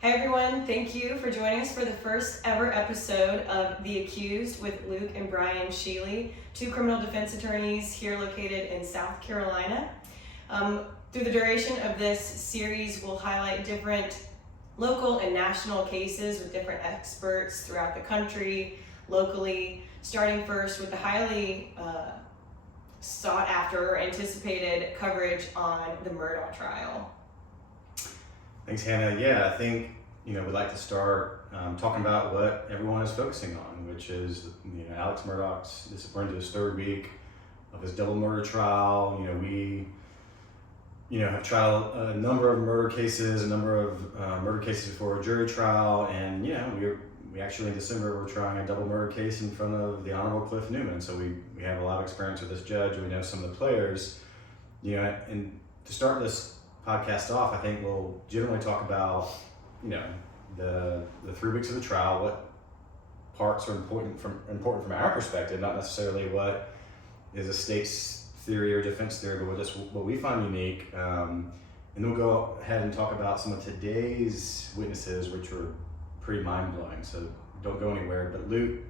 Hey everyone, thank you for joining us for the first ever episode of The Accused with Luke and Brian Sheely, two criminal defense attorneys here located in South Carolina. Through the duration of this series, we'll highlight different local and national cases with different experts throughout the country, locally, starting first with the highly sought after or anticipated coverage on the Murdaugh trial. Thanks, Hannah. Yeah, I think we'd like to start talking about what everyone is focusing on, which is Alex Murdaugh's. We're into his third week of his double murder trial. We have tried a number of murder cases, before a jury trial, and we actually in December we're trying a double murder case in front of the Honorable Cliff Newman. So we have a lot of experience with this judge. We know some of the players. And to start this podcast off, I think we'll generally talk about the 3 weeks of the trial, what parts are important from our perspective, not necessarily what is a state's theory or defense theory, but what we find unique. And then we'll go ahead and talk about some of today's witnesses, which were pretty mind-blowing, so don't go anywhere. But Luke,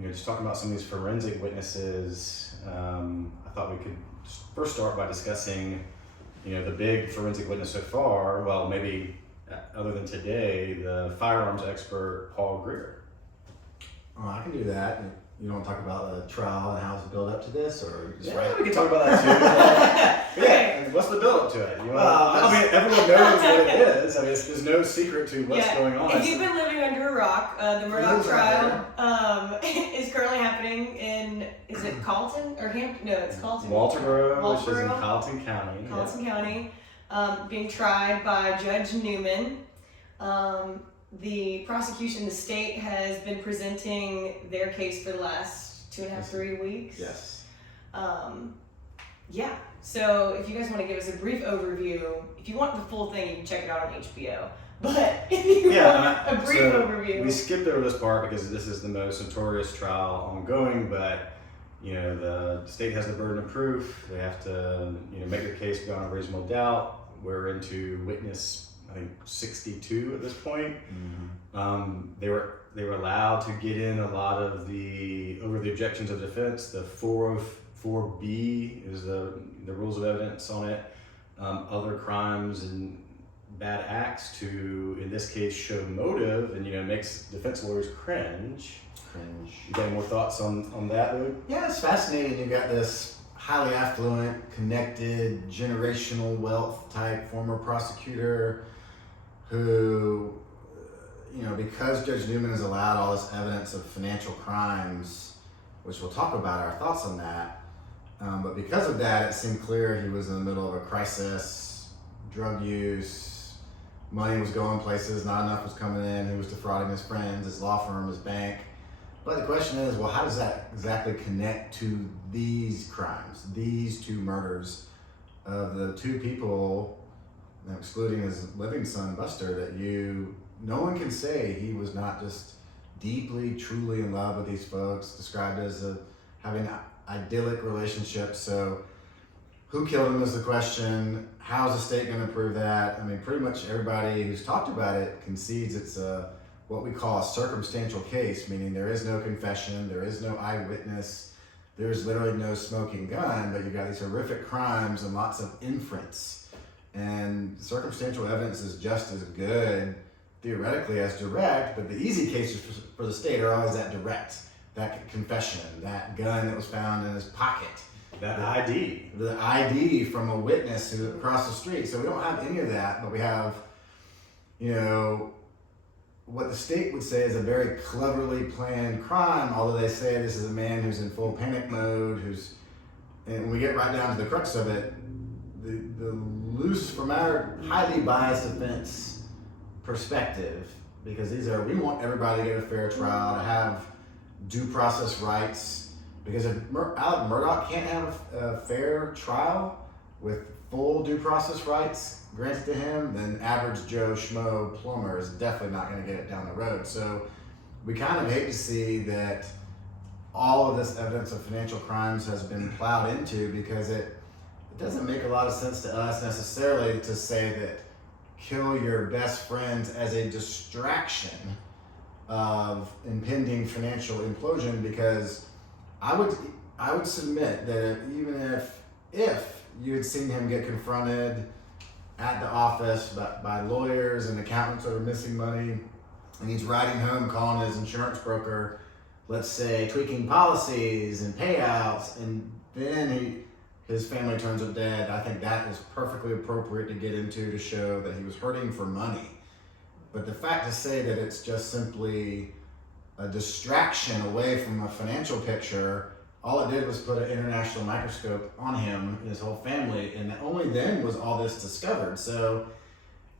just talking about some of these forensic witnesses, I thought we could first start by discussing the big forensic witness so far, well, maybe other than today, the firearms expert, Paul Greer. Oh, I can do that. You want to talk about the trial and how it's built up to this, or just we can talk about that too. Yeah, what's the build up to it? Everyone knows what it is. There's no secret to what's going on. If you've been living under a rock, the Murdaugh trial is currently happening in, is it Carlton or Hampton? No, it's Carlton. Walterboro, which is in Carlton County. County, being tried by Judge Newman. The prosecution, the state has been presenting their case for the last 2.5-3 weeks. Yes. So if you guys want to give us a brief overview, if you want the full thing, you can check it out on HBO. But if you want a brief overview. We skipped over this part because this is the most notorious trial ongoing, but the state has the burden of proof. They have to make their case beyond a reasonable doubt. We're into witness, I think, 62 at this point. Mm-hmm. They were allowed to get in a lot of over the objections of defense. The 404B is the rules of evidence on it. Other crimes and bad acts to, in this case, show motive and makes defense lawyers cringe. You got any more thoughts on that, Luke? Yeah, it's fascinating. You got this highly affluent, connected, generational wealth type former prosecutor who, because Judge Newman has allowed all this evidence of financial crimes, which we'll talk about our thoughts on that, but because of that, it seemed clear he was in the middle of a crisis, drug use, money was going places, not enough was coming in, he was defrauding his friends, his law firm, his bank. But the question is, well, how does that exactly connect to these crimes, these two murders of the two people, excluding his living son, Buster, that no one can say he was not just deeply, truly in love with these folks, described as having an idyllic relationship. So who killed him is the question. How is the state going to prove that? Pretty much everybody who's talked about it concedes it's what we call a circumstantial case, meaning there is no confession, there is no eyewitness, there's literally no smoking gun, but you've got these horrific crimes and lots of inference. And circumstantial evidence is just as good, theoretically, as direct, but the easy cases for the state are always that direct, that confession, that gun that was found in his pocket. That ID. The ID from a witness who across the street. So we don't have any of that, but we have, what the state would say is a very cleverly planned crime, although they say this is a man who's in full panic mode, and when we get right down to the crux of it, the loose, from our highly biased defense perspective, because we want everybody to get a fair trial, to have due process rights, because if Alex Murdaugh can't have a fair trial with full due process rights granted to him, then average Joe Schmo plumber is definitely not going to get it down the road. So we kind of hate to see that all of this evidence of financial crimes has been plowed into, because it doesn't make a lot of sense to us necessarily to say that kill your best friends as a distraction of impending financial implosion, because I would submit that even if you had seen him get confronted at the office by lawyers and accountants that are missing money, and he's riding home calling his insurance broker, let's say tweaking policies and payouts, and then his family turns up dead, I think that is perfectly appropriate to get into to show that he was hurting for money. But the fact to say that it's just simply a distraction away from a financial picture, all it did was put an international microscope on him and his whole family, and only then was all this discovered. So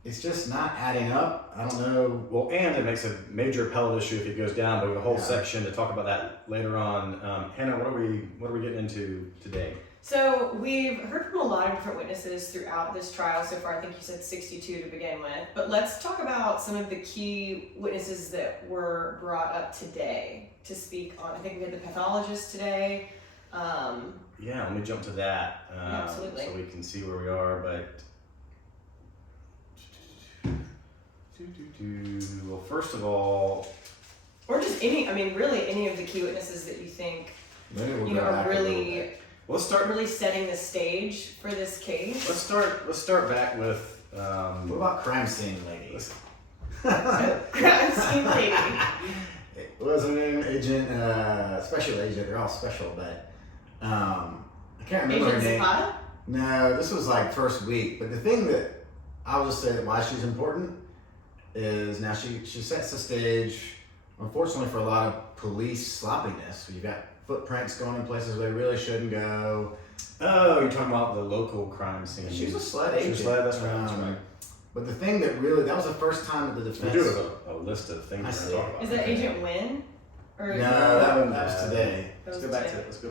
it's just not adding up. I don't know. Well, and it makes a major appellate issue if it goes down, but we have a whole section to talk about that later on. Hannah, what are we getting into today? So we've heard from a lot of different witnesses throughout this trial so far. I think you said 62 to begin with, but let's talk about some of the key witnesses that were brought up today to speak on. I think we had the pathologist today. Yeah, let me jump to that absolutely. So we can see where we are. But well, first of all, or just really any of the key witnesses that you think are really. Let's start really setting the stage for this case. Let's start back with. What about crime scene lady? Crime scene lady. What's her name? Agent, special agent. They're all special, but I can't remember her name. Zapata? No, this was like first week. But the thing that I'll just say that why she's important is now she sets the stage, unfortunately, for a lot of police sloppiness. You've got footprints going in places they really shouldn't go. Oh, you're talking about the local crime scene. She's a SLED agent. She's SLED, that's right. But the thing that was the first time that the defense... We do have a list of things we're going to talk about. Is that Agent Wynn? Or no, that was today. Let's go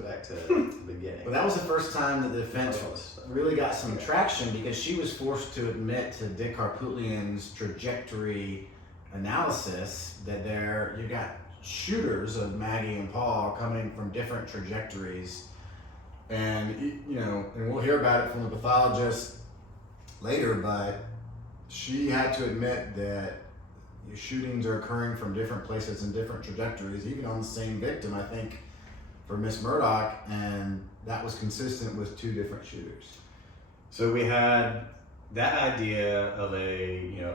back to the beginning. But that was the first time that the defense really got some traction, because she was forced to admit to Dick Harpootlian's trajectory analysis that you got shooters of Maggie and Paul coming from different trajectories, and and we'll hear about it from the pathologist later, but she had to admit that shootings are occurring from different places and different trajectories, even on the same victim, I think, for Miss Murdaugh, and that was consistent with two different shooters. So we had that idea of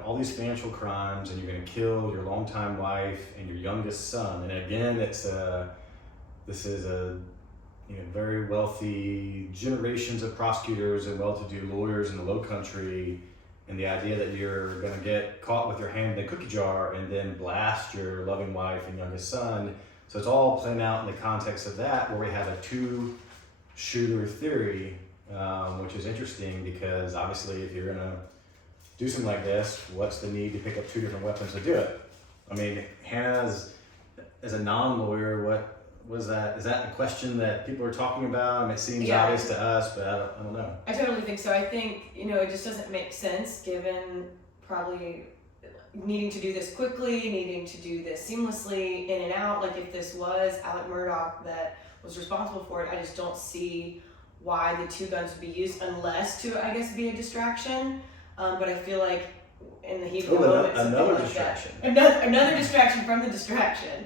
all these financial crimes, and you're going to kill your longtime wife and your youngest son. And again, this is a very wealthy generations of prosecutors and well-to-do lawyers in the Low Country, and the idea that you're going to get caught with your hand in a cookie jar and then blast your loving wife and youngest son. So it's all playing out in the context of that, where we have a two-shooter theory. Which is interesting, because obviously if you're going to do something like this, what's the need to pick up two different weapons to do it? I mean, Hannah, as a non-lawyer, what was that? Is that a question that people are talking about? I mean, it seems obvious to us, but I don't know. I totally think so. I think, it just doesn't make sense, given probably needing to do this quickly, needing to do this seamlessly, in and out. Like, if this was Alex Murdaugh that was responsible for it, I just don't see why the two guns would be used, unless to, I guess, be a distraction. But I feel like in the heat of the moment, another distraction. Another distraction from the distraction.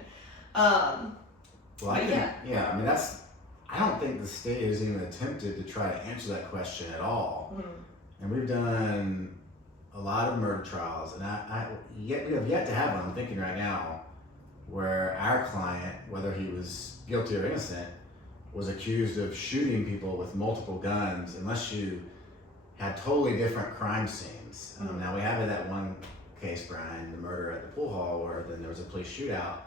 I don't think the state has even attempted to try to answer that question at all. Mm-hmm. And we've done a lot of murder trials, and we have yet to have one, I'm thinking right now, where our client, whether he was guilty or innocent, was accused of shooting people with multiple guns, unless you had totally different crime scenes. Now we have that one case, Brian, the murder at the pool hall, where then there was a police shootout,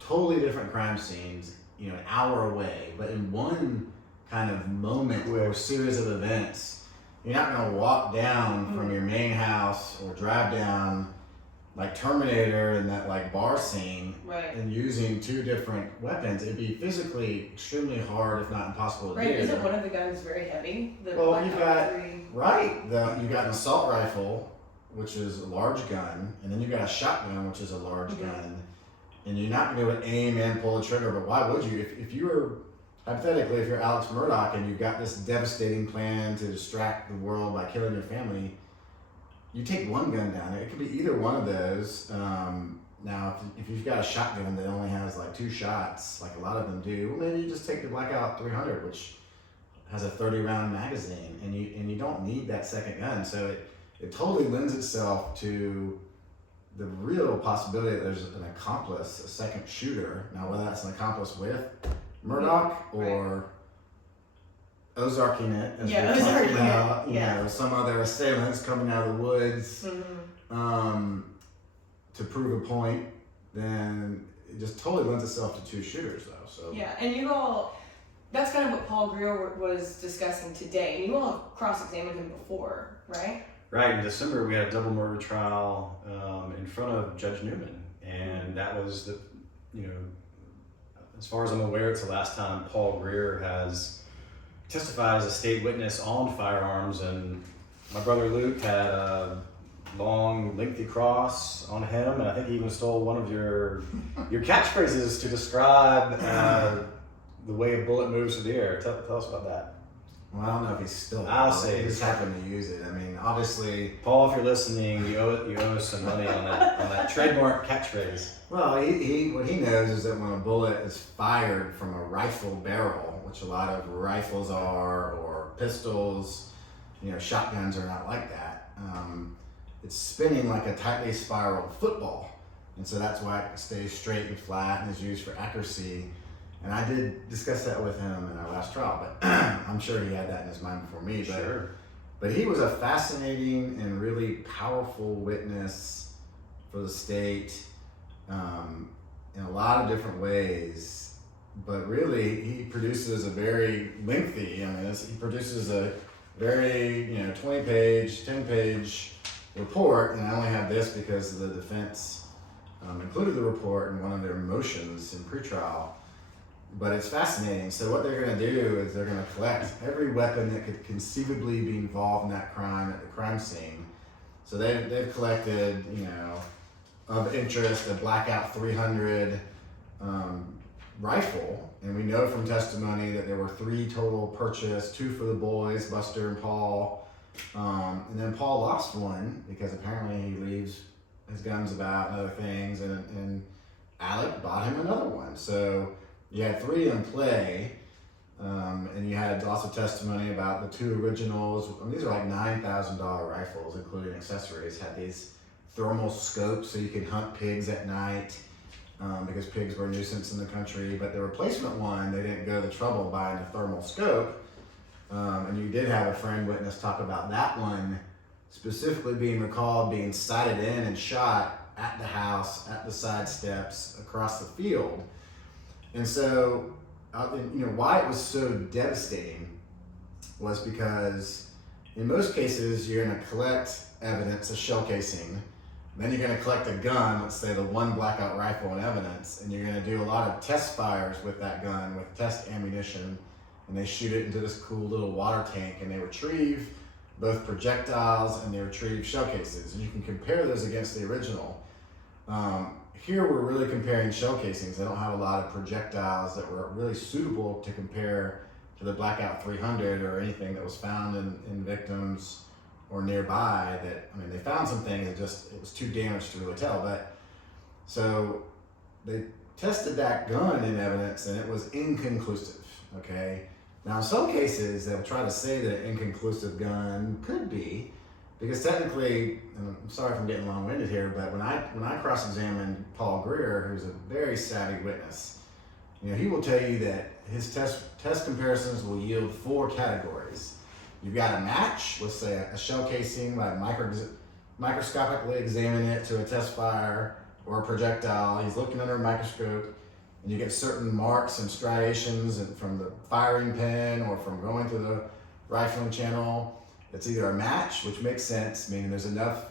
totally different crime scenes, an hour away, but in one kind of moment or series of events, you're not going to walk down from your main house or drive down like Terminator in that like bar scene, right, and using two different weapons. It'd be physically extremely hard, if not impossible, to do. Isn't one of the guns very heavy? You've got you've got an assault rifle, which is a large gun, and then you've got a shotgun, which is a large gun, and you're not going to be able to aim and pull the trigger. But why would you? If you were, hypothetically, if you're Alex Murdaugh and you've got this devastating plan to distract the world by killing your family, you take one gun down, it could be either one of those. Now, if you've got a shotgun that only has like 2 shots, like a lot of them do, well, maybe you just take the Blackout 300, which has a 30-round magazine, and you don't need that second gun. So it totally lends itself to the real possibility that there's an accomplice, a second shooter. Now, whether that's an accomplice with Murdaugh or Ozarking it, as we're talking about, you know, some other assailants coming out of the woods to prove a point, then it just totally lends itself to 2 shooters, though. So yeah, and you all, that's kind of what Paul Greer was discussing today. And you all have cross-examined him before, right? Right. In December, we had a double murder trial in front of Judge Newman, and that was the, you know, as far as I'm aware, it's the last time Paul Greer has testified as a state witness on firearms. And my brother Luke had a long, lengthy cross on him, and I think he even stole one of your catchphrases to describe the way a bullet moves through the air. Tell us about that. Well, I don't know if he's still. I'll say he just happened to use it. I mean, obviously, Paul, if you're listening, you owe us some money on that trademark catchphrase. Well, he what he knows is that when a bullet is fired from a rifle barrel, which a lot of rifles are, or pistols, you know, shotguns are not like that. It's spinning like a tightly spiraled football, and so that's why it stays straight and flat and is used for accuracy. And I did discuss that with him in our last trial, but I'm sure he had that in his mind before me. But, Sure. But he was a fascinating and really powerful witness for the state in a lot of different ways. But really, he produces a very lengthy, he produces a very, 20-page, 10-page report. And I only have this because the defense included the report in one of their motions in pretrial. But it's fascinating. So what they're going to do is they're going to collect every weapon that could conceivably be involved in that crime at the crime scene. So they've collected, of interest, a Blackout 300 rifle. And we know from testimony that there were 3 total purchased, 2 for the boys, Buster and Paul. And then Paul lost one because apparently he leaves his guns about and other things. And Alec bought him another one. So you had 3 in play, and you had also testimony about the 2 originals. These are like $9,000 rifles, including accessories. Had these thermal scopes so you could hunt pigs at night, because pigs were a nuisance in the country. But the replacement one, they didn't go to the trouble of buying a thermal scope. And you did have a friend witness talk about that one specifically being recalled, being sighted in and shot at the house, at the side steps, across the field. And so, why it was so devastating was because in most cases, you're going to collect evidence, a shell casing, then you're going to collect a gun, let's say the one Blackout rifle in evidence, and you're going to do a lot of test fires with that gun, with test ammunition, and they shoot it into this cool little water tank, and they retrieve both projectiles and they retrieve shell cases. And you can compare those against the original. Here we're really comparing shell casings. They don't have a lot of projectiles that were really suitable to compare to the Blackout 300 or anything that was found in victims or nearby. They found some things that it was too damaged to really tell. But so they tested that gun in evidence and it was inconclusive, okay? Now in some cases they'll try to say that an inconclusive gun could be, because technically, and I'm sorry if I'm getting long-winded here, but when I cross-examined Paul Greer, who's a very savvy witness, he will tell you that his test comparisons will yield 4 categories. You've got a match, let's say a shell casing, like microscopically examine it to a test fire or a projectile. He's looking under a microscope, and you get certain marks and striations from the firing pin or from going through the rifling channel. It's either a match, which makes sense, meaning there's enough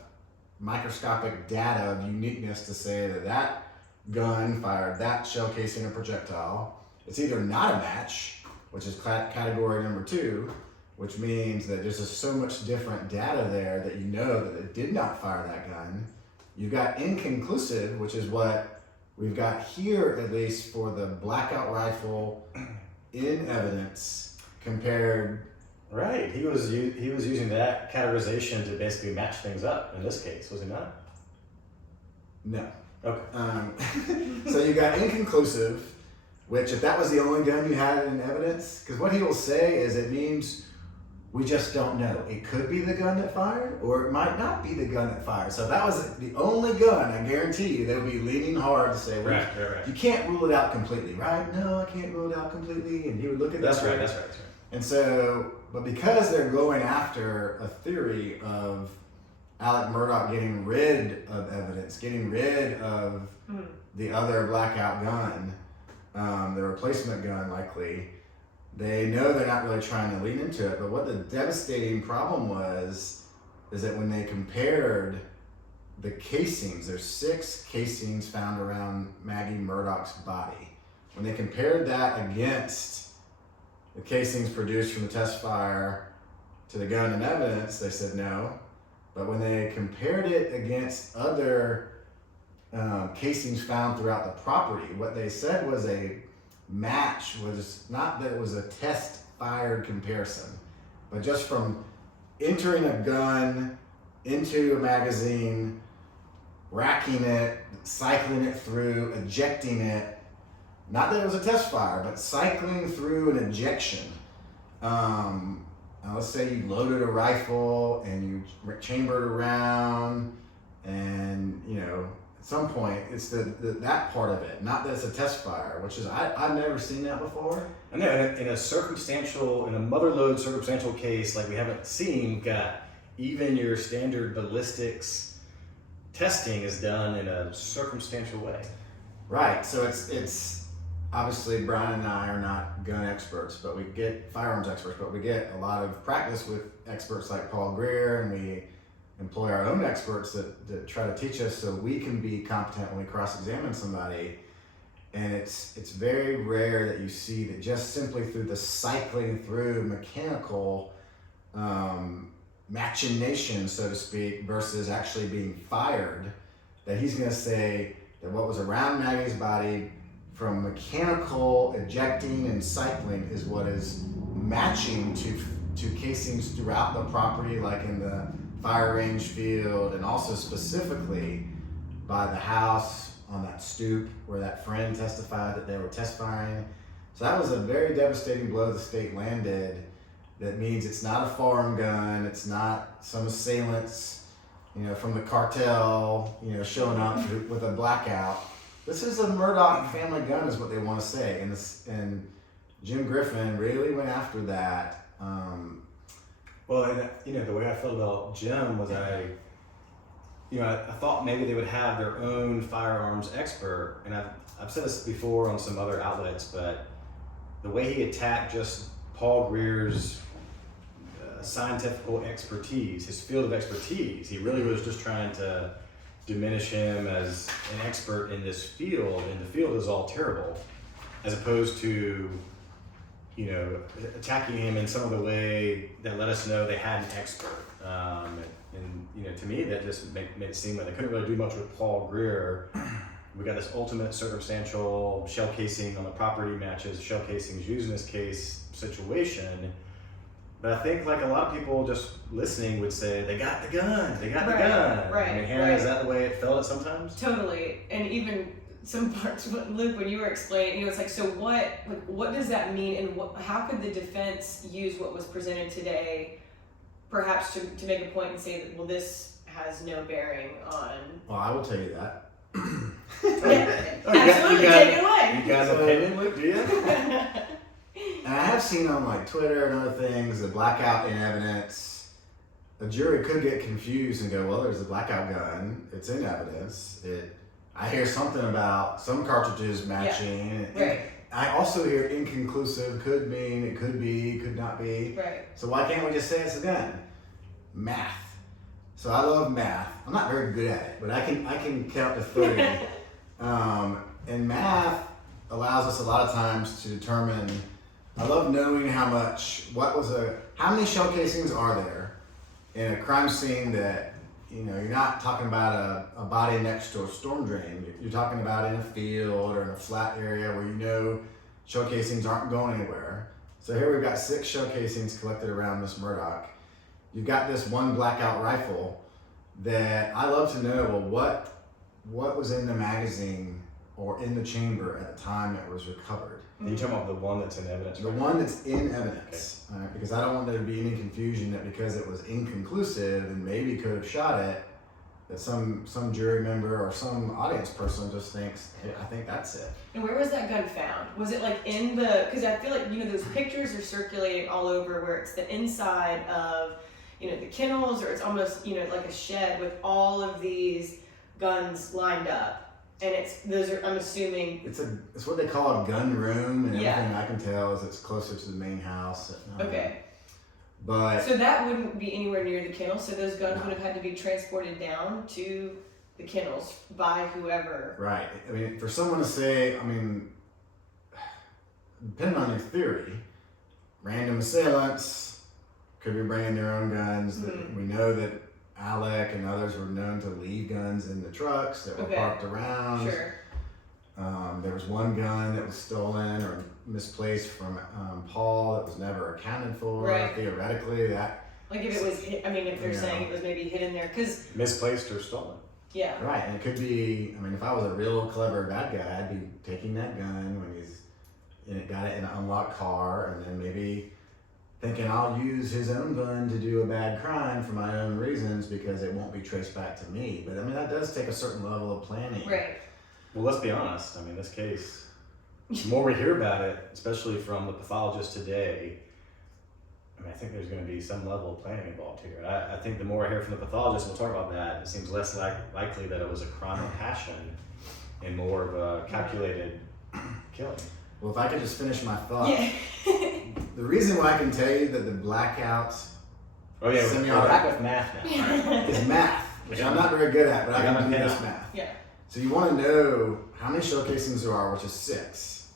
microscopic data of uniqueness to say that gun fired that shell casing or projectile. It's either not a match, which is category number 2, which means that there's just so much different data there that you know that it did not fire that gun. You've got inconclusive, which is what we've got here, at least for the Blackout rifle in evidence, compared Right. He was using that categorization to basically match things up in this case, was he not? No. Okay. So you got inconclusive, which if that was the only gun you had in evidence, because what he will say is it means we just don't know. It could be the gun that fired, or it might not be the gun that fired. So if that was the only gun, I guarantee you they would be leaning hard to say, well, Right. you can't rule it out completely, right? No, I can't rule it out completely. And he would look at That's that. right. And so, but because they're going after a theory of Alec Murdaugh getting rid of evidence, getting rid of the other blackout gun, the replacement gun likely, they know they're not really trying to lean into it. But what the devastating problem is that when they compared the casings, there's 6 casings found around Maggie Murdaugh's body. When they compared that against the casings produced from the test fire to the gun in evidence, they said no. But when they compared it against other casings found throughout the property, what they said was a match, was not that it was a test fired comparison, but just from entering a gun into a magazine, racking it, cycling it through, ejecting it. Not that it was a test fire, but cycling through an ejection. Now let's say you loaded a rifle and you chambered around, and at some point it's that part of it, not that it's a test fire, which is I've never seen that before. I know in a mother lode circumstantial case like we haven't seen, got even your standard ballistics testing is done in a circumstantial way. Right. So it's obviously Brian and I are not gun experts, but we get firearms experts, but we get a lot of practice with experts like Paul Greer, and we employ our own experts that try to teach us so we can be competent when we cross-examine somebody. And it's very rare that you see that just simply through the cycling through mechanical machination, so to speak, versus actually being fired, that he's going to say that what was around Maggie's body from mechanical ejecting and cycling is what is matching to casings throughout the property, like in the fire range field, and also specifically by the house on that stoop where that friend testified that they were test firing. So that was a very devastating blow the state landed. That means it's not a foreign gun, it's not some assailants, from the cartel, showing up with a blackout. This is a Murdaugh family gun, is what they want to say, and Jim Griffin really went after that. Well, and the way I felt about Jim was I thought maybe they would have their own firearms expert, and I've said this before on some other outlets, but the way he attacked just Paul Greer's scientific expertise, his field of expertise, he really was just trying to diminish him as an expert in this field, and the field is all terrible, as opposed to attacking him in some of the way that let us know they had an expert. And to me that just made it seem like they couldn't really do much with Paul Greer. We got this ultimate circumstantial shell casing on the property matches shell casings used in this case situation. But I think like a lot of people just listening would say, they got the gun. Right. I mean, Hannah, is that the way it felt sometimes? Totally. And even some parts, Luke, when you were explaining, it's like, so what does that mean, and how could the defense use what was presented today, perhaps to make a point and say that, well, this has no bearing on... Well, I will tell you that. Absolutely, take it away. You got an opinion, Luke, do you? And I have seen on like Twitter and other things, the blackout in evidence, a jury could get confused and go, well, there's a blackout gun, it's in evidence. I hear something about some cartridges matching. Yeah. Right. I also hear inconclusive, could mean, it could be, could not be. Right. So why can't we just say it's a gun? Math. So I love math. I'm not very good at it, but I can count to 30. And math allows us a lot of times to determine, I love knowing how many shell casings are there in a crime scene that, you're not talking about a body next to a storm drain. You're talking about in a field or in a flat area where shell casings aren't going anywhere. So here we've got 6 shell casings collected around Miss Murdaugh. You've got this one blackout rifle that I love to know, well, what was in the magazine or in the chamber at the time it was recovered? Are you talking about the one that's in evidence? The one that's in evidence, because I don't want there to be any confusion that because it was inconclusive and maybe could have shot it, that some jury member or some audience person just thinks, hey, I think that's it. And where was that gun found? Was it like in the, because I feel like, those pictures are circulating all over where it's the inside of, the kennels, or it's almost, like a shed with all of these guns lined up. And I'm assuming. It's what they call a gun room, and everything I can tell is it's closer to the main house. Okay. But so that wouldn't be anywhere near the kennel, so those guns would have had to be transported down to the kennels by whoever. Right. I mean, for someone to say, depending on your theory, random assailants could be bringing their own guns. That we know that Alec and others were known to leave guns in the trucks that were parked around. Sure. There was one gun that was stolen or misplaced from Paul that was never accounted for. Right. Theoretically, that. Like if it was, if they're saying it was maybe hidden there, because. Misplaced or stolen. Yeah. Right, and it could be, if I was a real clever bad guy, I'd be taking that gun when got it in an unlocked car, and then maybe thinking I'll use his own gun to do a bad crime for my own reasons because it won't be traced back to me. But that does take a certain level of planning. Right. Well, let's be honest. This case, the more we hear about it, especially from the pathologist today, I think there's going to be some level of planning involved here. I think the more I hear from the pathologist, we'll talk about that, it seems less likely that it was a crime of passion and more of a calculated killing. Well, if I could just finish my thought. Yeah. The reason why I can tell you that the blackouts we're back with math now. Is math, which I'm not very good at, but I can do this math. Yeah. So you want to know how many shell casings there are, which is 6.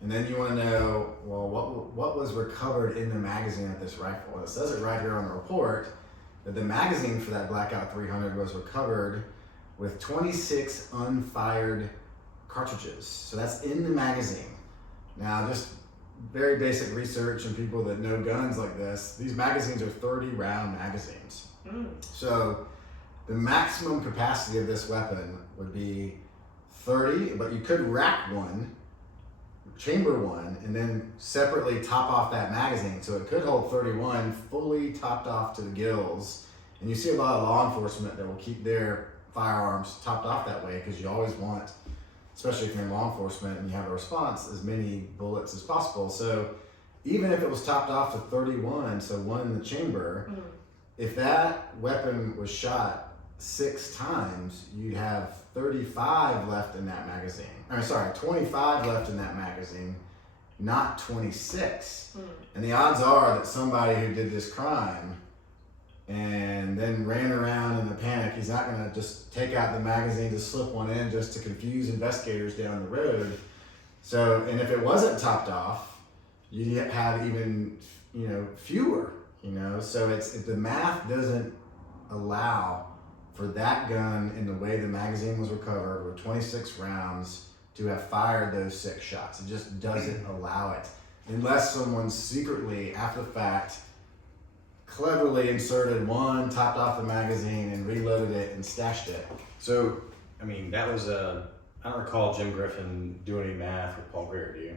And then you want to know, well, what was recovered in the magazine of this rifle? And it says it right here on the report that the magazine for that Blackout 300 was recovered with 26 unfired cartridges. So that's in the magazine. Now, just very basic research and people that know guns like this, these magazines are 30-round magazines. So the maximum capacity of this weapon would be 30, but you could rack one, chamber one, and then separately top off that magazine. So it could hold 31 fully topped off to the gills. And you see a lot of law enforcement that will keep their firearms topped off that way because you always want, especially if you're in law enforcement and you have a response, as many bullets as possible. So even if it was topped off to 31, so one in the chamber, if that weapon was shot 6 times, you'd have 35 left in that magazine. 25 left in that magazine, not 26. And the odds are that somebody who did this crime and then ran around in the panic, he's not going to just take out the magazine to slip one in just to confuse investigators down the road. So, and if it wasn't topped off, you'd have even, fewer, So if the math doesn't allow for that gun in the way the magazine was recovered with 26 rounds to have fired those 6 shots. It just doesn't allow it. Unless someone secretly, after the fact, cleverly inserted one, topped off the magazine, and reloaded it and stashed it. So, that was I don't recall Jim Griffin doing any math with Paul Greer, do you?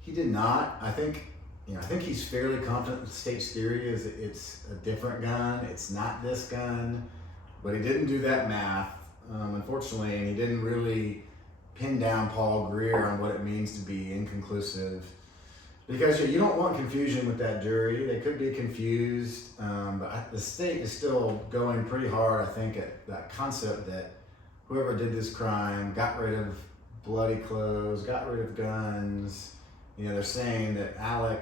He did not. I think he's fairly confident the state's theory is it's a different gun. It's not this gun. But he didn't do that math, unfortunately, and he didn't really pin down Paul Greer on what it means to be inconclusive. Because you don't want confusion with that jury. They could be confused, but the state is still going pretty hard, I think, at that concept that whoever did this crime got rid of bloody clothes, got rid of guns. They're saying that Alec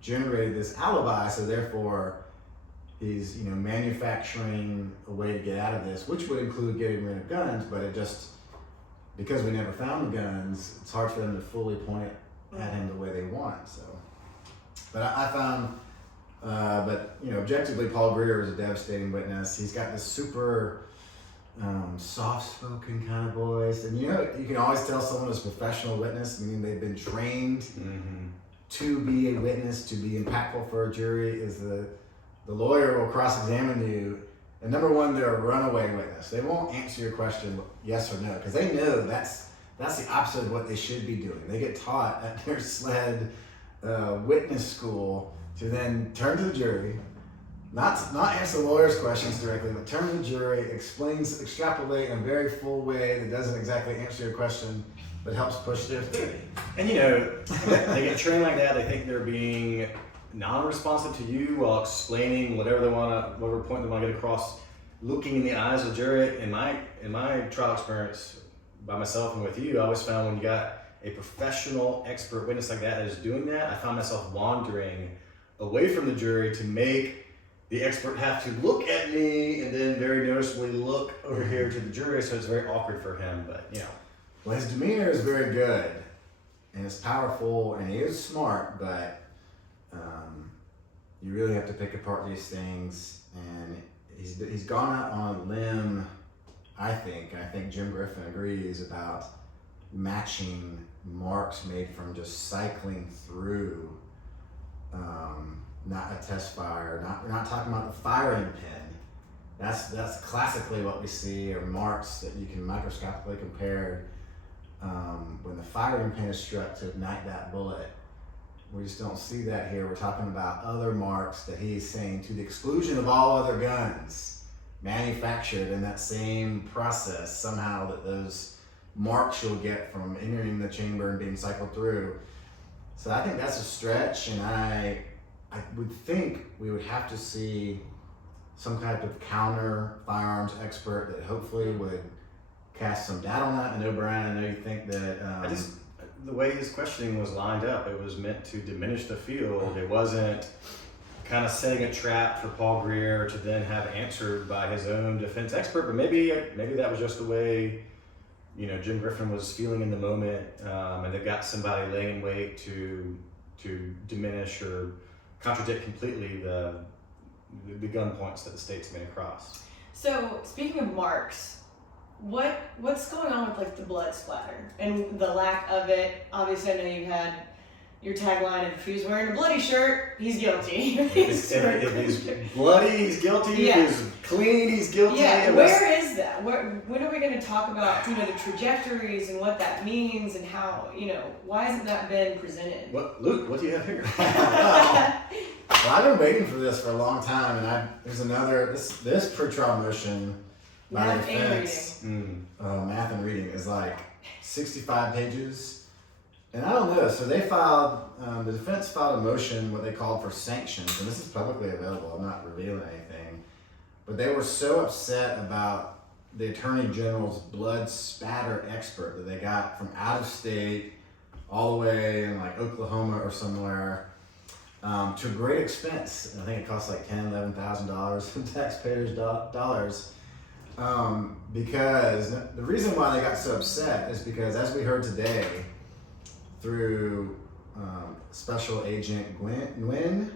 generated this alibi, so therefore he's manufacturing a way to get out of this, which would include getting rid of guns, but it just, because we never found the guns, it's hard for them to fully point it at him the way they want. So, but I found, objectively, Paul Greer is a devastating witness. He's got this super soft-spoken kind of voice, and you can always tell someone is a professional witness, meaning they've been trained to be a witness, to be impactful for a jury, is the lawyer will cross-examine you. And number one, they're a runaway witness. They won't answer your question yes or no, because they know that's the opposite of what they should be doing. They get taught at their SLED witness school to then turn to the jury, not answer the lawyer's questions directly, but turn to the jury, extrapolate in a very full way that doesn't exactly answer your question, but helps push their theory. And they get trained like that. They think they're being non-responsive to you while explaining whatever point they want to get across, looking in the eyes of the jury. In my trial experience, by myself and with you, I always found when you got a professional expert witness like that is doing that, I found myself wandering away from the jury to make the expert have to look at me and then very noticeably look over here to the jury, so it's very awkward for him, but Well, his demeanor is very good, and it's powerful, and he is smart, but you really have to pick apart these things, and he's gone out on a limb. I think Jim Griffin agrees about matching marks made from just cycling through, not a test fire. We're not talking about the firing pin. That's classically what we see, are marks that you can microscopically compare when the firing pin is struck to ignite that bullet. We just don't see that here. We're talking about other marks that he's saying, to the exclusion of all other guns manufactured in that same process, somehow that those marks you'll get from entering the chamber and being cycled through. So I think that's a stretch, and I would think we would have to see some type of counter firearms expert that hopefully would cast some doubt on that. I know, Brian, I know you think that... the way his questioning was lined up, it was meant to diminish the field. It wasn't kind of setting a trap for Paul Greer to then have answered by his own defense expert, but maybe that was just the way Jim Griffin was feeling in the moment, and they've got somebody laying in wait to diminish or contradict completely the gun points that the state's made across. So speaking of marks, what's going on with like the blood splatter and the lack of it? Obviously, I know you had your tagline, if he was wearing a bloody shirt, he's guilty. If he's bloody, he's guilty. Yeah. If he's clean, he's guilty. Yeah, where is that? When are we going to talk about the trajectories and what that means and how, why hasn't that been presented? Luke, what do you have here? Well, I've been waiting for this for a long time, and there's another, this pretrial motion by the defense, math and reading, is like 65 pages. And I don't know, so they filed, the defense filed a motion, what they called for sanctions, and this is publicly available, I'm not revealing anything, but they were so upset about the Attorney General's blood spatter expert that they got from out of state, all the way in like Oklahoma or somewhere, to great expense. I think it costs like $10,000, $11,000 in taxpayers' dollars. Because the reason why they got so upset is because, as we heard today, through Special Agent Nguyen,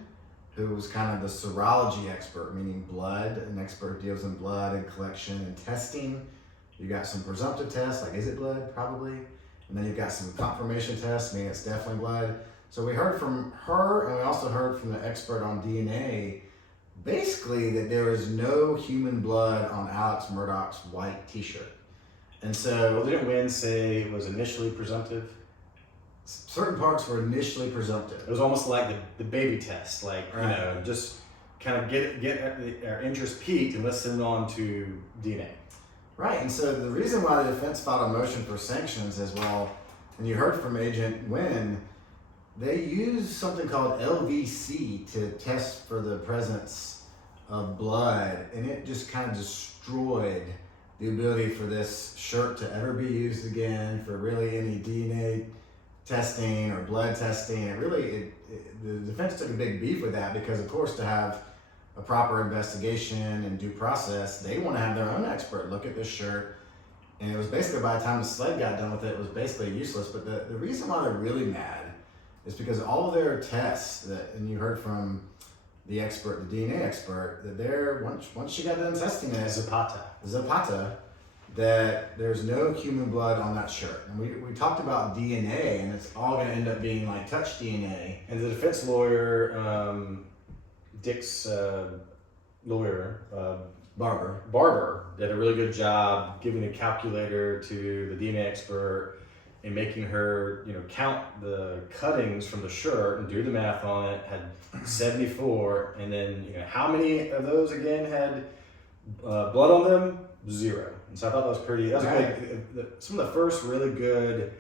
who was kind of the serology expert, meaning blood, an expert who deals in blood and collection and testing. You got some presumptive tests, like is it blood? Probably. And then you've got some confirmation tests, meaning it's definitely blood. So we heard from her, and we also heard from the expert on DNA, basically that there is no human blood on Alex Murdaugh's white t-shirt. And so... Well, didn't Nguyen say it was initially presumptive? Certain parts were initially presumptive. It was almost like the baby test, like, right. Just kind of get our interest peaked and let's send it on to DNA. Right, and so the reason why the defense filed a motion for sanctions as well, and you heard from Agent Nguyen, they used something called LVC to test for the presence of blood, and it just kind of destroyed the ability for this shirt to ever be used again for really any DNA testing or blood testing. The defense took a big beef with that because, of course, to have a proper investigation and due process, they want to have their own expert look at this shirt. And it was basically, by the time the SLED got done with it, it was basically useless. But the reason why they're really mad is because all of their tests, and you heard from the expert, the DNA expert, that once she got done testing it, Zapata, that there's no human blood on that shirt. And we talked about DNA, and it's all going to end up being like touch DNA. And the defense lawyer, Dick's lawyer, Barber, did a really good job giving a calculator to the DNA expert and making her, count the cuttings from the shirt and do the math on it. Had 74, and then how many of those again had blood on them? 0. And so I thought that was pretty. That was good. Some of the first really good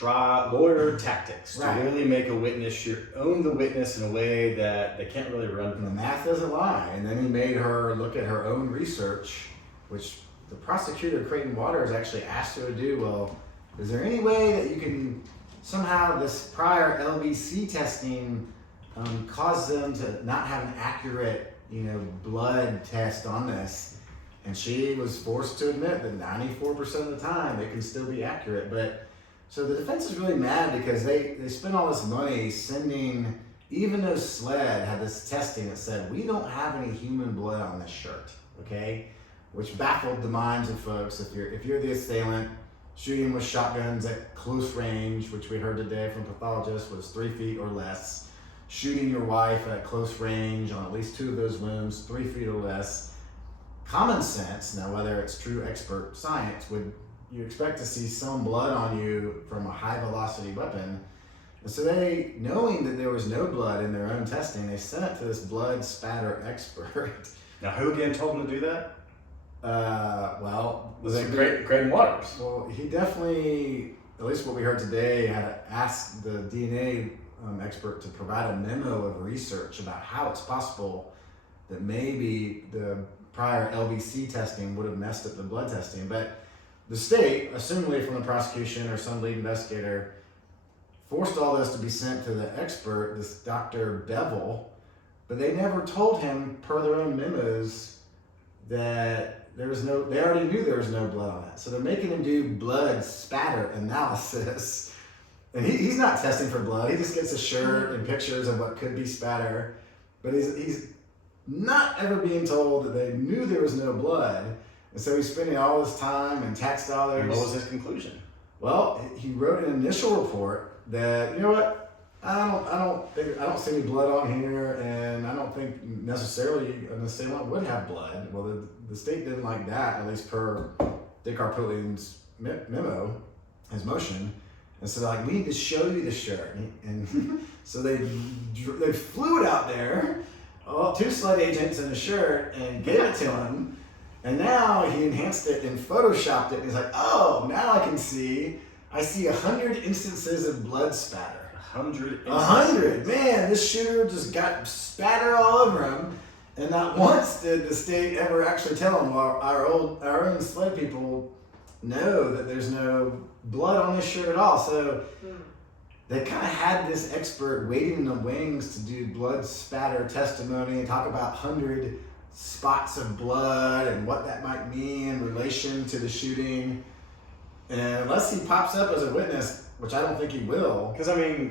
lawyer tactics to really make a witness own the witness in a way that they can't really run from. The math doesn't lie. And then he made her look at her own research, which the prosecutor, Creighton Waters, actually asked her to do. Well, is there any way that you can somehow this prior LVC testing cause them to not have an accurate, blood test on this? And she was forced to admit that 94% of the time it can still be accurate. But so the defense is really mad because they spent all this money sending, even though SLED had this testing that said, we don't have any human blood on this shirt, okay? Which baffled the minds of folks. If you're the assailant, shooting with shotguns at close range, which we heard today from Pathologist was 3 feet or less, shooting your wife at close range on at least 2 of those wounds, 3 feet or less. Common sense, now whether it's true expert science, would you expect to see some blood on you from a high velocity weapon? And so they, knowing that there was no blood in their own testing, they sent it to this blood spatter expert. Now who again told them to do that? Was it Creighton Waters? Well, he definitely, at least what we heard today, had to ask the DNA expert to provide a memo of research about how it's possible that maybe the prior LVC testing would have messed up the blood testing. But the state, assumably from the prosecution or some lead investigator, forced all this to be sent to the expert, this Dr. Bevel, but they never told him, per their own memos, that they already knew there was no blood on it. So they're making him do blood spatter analysis. And he's not testing for blood. He just gets a shirt and pictures of what could be spatter. But he's not ever being told that they knew there was no blood. And so he's spending all his time and tax dollars. And what was his conclusion? Well, he wrote an initial report that, I don't see any blood on here, and I don't think necessarily an assailant would have blood. Well, the state didn't like that, at least per Dick Arpullian's memo, his motion. And so they're like, we need to show you the shirt. And so they flew it out there, 2 SLED agents in a shirt, and gave it to him. And now he enhanced it and photoshopped it. And he's like, oh, now I see 100 instances of blood spatter. 100. Man, this shooter just got spatter all over him. And not once did the state ever actually tell him, well, our own SLED people know that there's no blood on this shirt at all. So they kind of had this expert waiting in the wings to do blood spatter testimony and talk about 100 spots of blood and what that might mean in relation to the shooting. And unless he pops up as a witness, which I don't think he will. Because,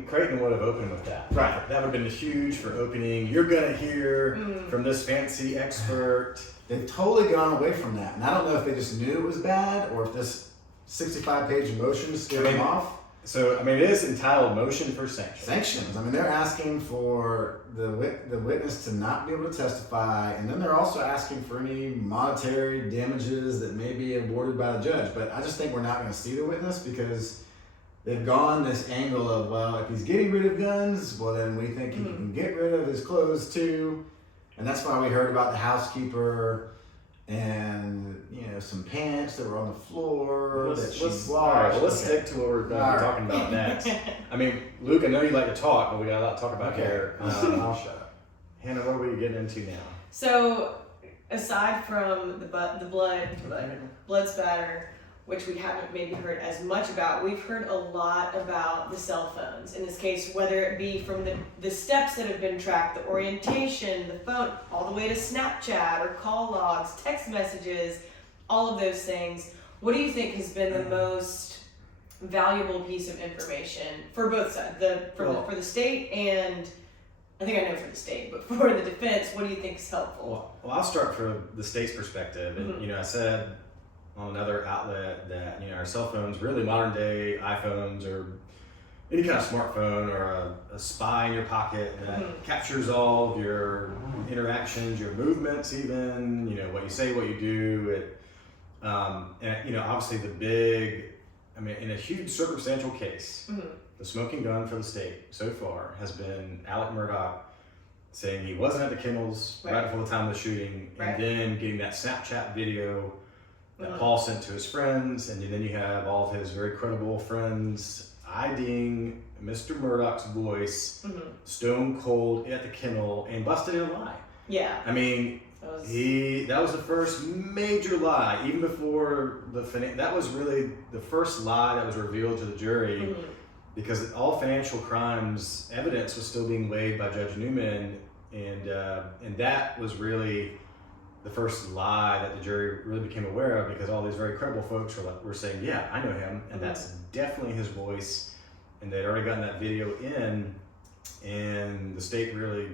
Creighton would have opened with that. Right. That would have been huge for opening. You're going to hear from this fancy expert. They've totally gone away from that. And I don't know if they just knew it was bad or if this 65-page motion scared them off. So, it is entitled Motion for Sanctions. They're asking for the witness to not be able to testify, and then they're also asking for any monetary damages that may be awarded by the judge. But I just think we're not going to see the witness because they've gone this angle of, well, if he's getting rid of guns, well, then we think he can get rid of his clothes too. And that's why we heard about the housekeeper and some pants that were on the floor that she washed. All right, let's stick to what we're going to be talking about next. Luke, I know you like to talk, but we got a lot to talk about here. I'll shut up. Hannah, what are we getting into now? So, aside from the blood spatter, which we haven't maybe heard as much about, we've heard a lot about the cell phones. In this case, whether it be from the steps that have been tracked, the orientation, the phone, all the way to Snapchat or call logs, text messages, all of those things. What do you think has been the most valuable piece of information for both sides, for the state and, I think I know for the state, but for the defense, what do you think is helpful? Well, I'll start from the state's perspective. And, I said on another outlet that, you know, our cell phones, really modern day iPhones or any kind of smartphone or a spy in your pocket that captures all of your interactions, your movements, even, you know, what you say, what you do. And, you know, obviously in a huge circumstantial case, the smoking gun for the state so far has been Alex Murdaugh saying he wasn't at the kennels right before the time of the shooting, and then getting that Snapchat video that Paul sent to his friends, and then you have all of his very credible friends IDing Mr. Murdaugh's voice, stone cold at the kennel, and busted in a lie. Yeah. I mean, that was the first major lie, even before that was really the first lie that was revealed to the jury, because all financial crimes evidence was still being weighed by Judge Newman, and that was really the first lie that the jury really became aware of, because all these very credible folks were saying, yeah, I know him, and that's definitely his voice, and they'd already gotten that video in, and the state really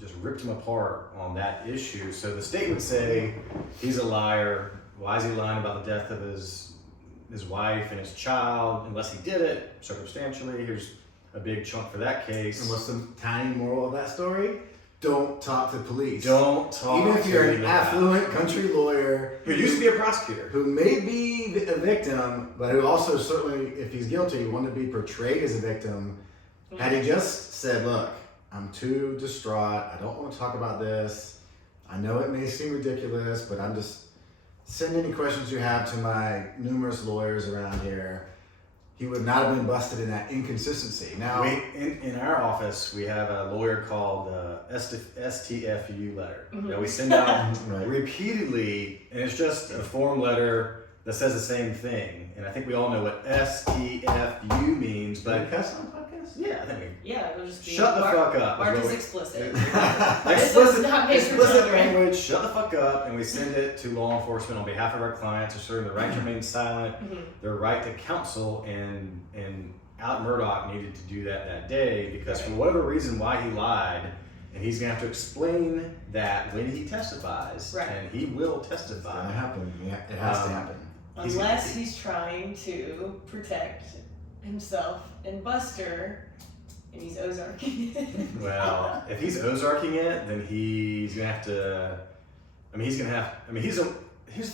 just ripped him apart on that issue. So the state would say he's a liar. Why is he lying about the death of his wife and his child, unless he did it circumstantially? Here's a big chunk for that case. And what's the tiny moral of that story? Don't talk to police. Don't talk. Even if you're an affluent country lawyer who used to be a prosecutor, who may be a victim, but who also certainly, if he's guilty, wanted to be portrayed as a victim. Had he just said, "Look, I'm too distraught. I don't want to talk about this. I know it may seem ridiculous, but I'm just send any questions you have to my numerous lawyers around here," he would not have been busted in that inconsistency. Now, in our office, we have a lawyer called the STFU letter that we send out repeatedly, and it's just a form letter that says the same thing. And I think we all know what STFU means, but yeah, I think it'll just be shut the fuck up. Mark is explicit. Explicit language, shut the fuck up, and we send it to law enforcement on behalf of our clients, asserting the right to remain silent, their right to counsel, and Alex Murdaugh needed to do that day, because for whatever reason why he lied, and he's gonna have to explain that when he testifies, and he will testify. It's gonna happen. Yeah, it has to happen. Unless he's trying to protect himself and Buster, and he's Ozarking it. Well, if he's Ozarking it, then he's gonna have to. Here's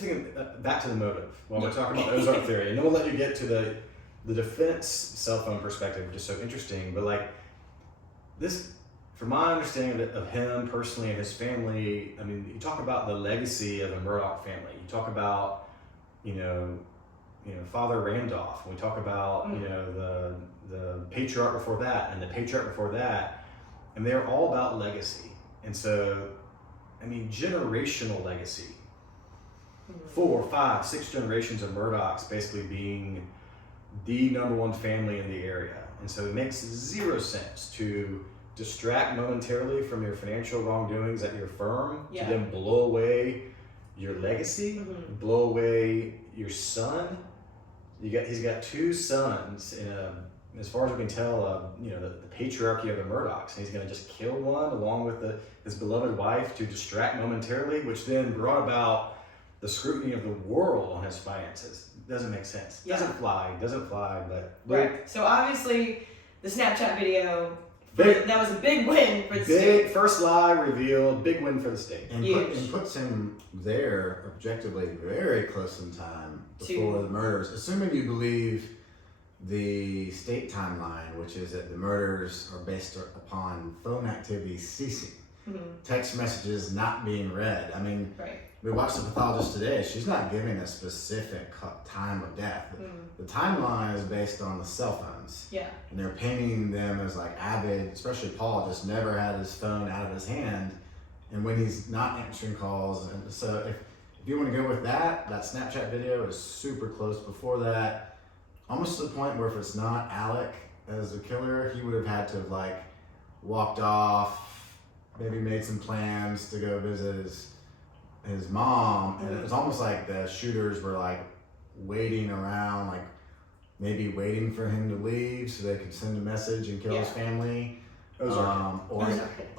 the thing. Back to the motive. While we're talking about Ozark theory, and then we'll let you get to the defense cell phone perspective, which is so interesting. But like this, from my understanding of him personally and his family, you talk about the legacy of the Murdaugh family. You talk about, Father Randolph. We talk about, the patriarch before that and the patriarch before that, and they're all about legacy. And so, generational legacy. 4, 5, 6 generations of Murdaughs basically being the number one family in the area. And so it makes zero sense to distract momentarily from your financial wrongdoings at your firm to then blow away your legacy, blow away your son. He's got 2 sons in as far as we can tell, the patriarchy of the Murdaughs, and he's going to just kill one along with his beloved wife to distract momentarily, which then brought about the scrutiny of the world on his finances. Doesn't make sense. Doesn't fly, but... Right. So obviously, the Snapchat video, that was a big win for the state. First lie revealed, big win for the state. And puts him there, objectively, very close in time before the murders. Assuming you believe the state timeline, which is that the murders are based upon phone activity ceasing, text messages not being read. We watched the pathologist today. She's not giving a specific time of death. The timeline is based on the cell phones. Yeah. And they're painting them as like avid, especially Paul just never had his phone out of his hand. And when he's not answering calls. And so if you want to go with that Snapchat video is super close before that. Almost to the point where if it's not Alec as the killer, he would have had to have walked off, maybe made some plans to go visit his mom, and it was almost like the shooters were waiting around, maybe waiting for him to leave so they could send a message and kill his family, Ozark.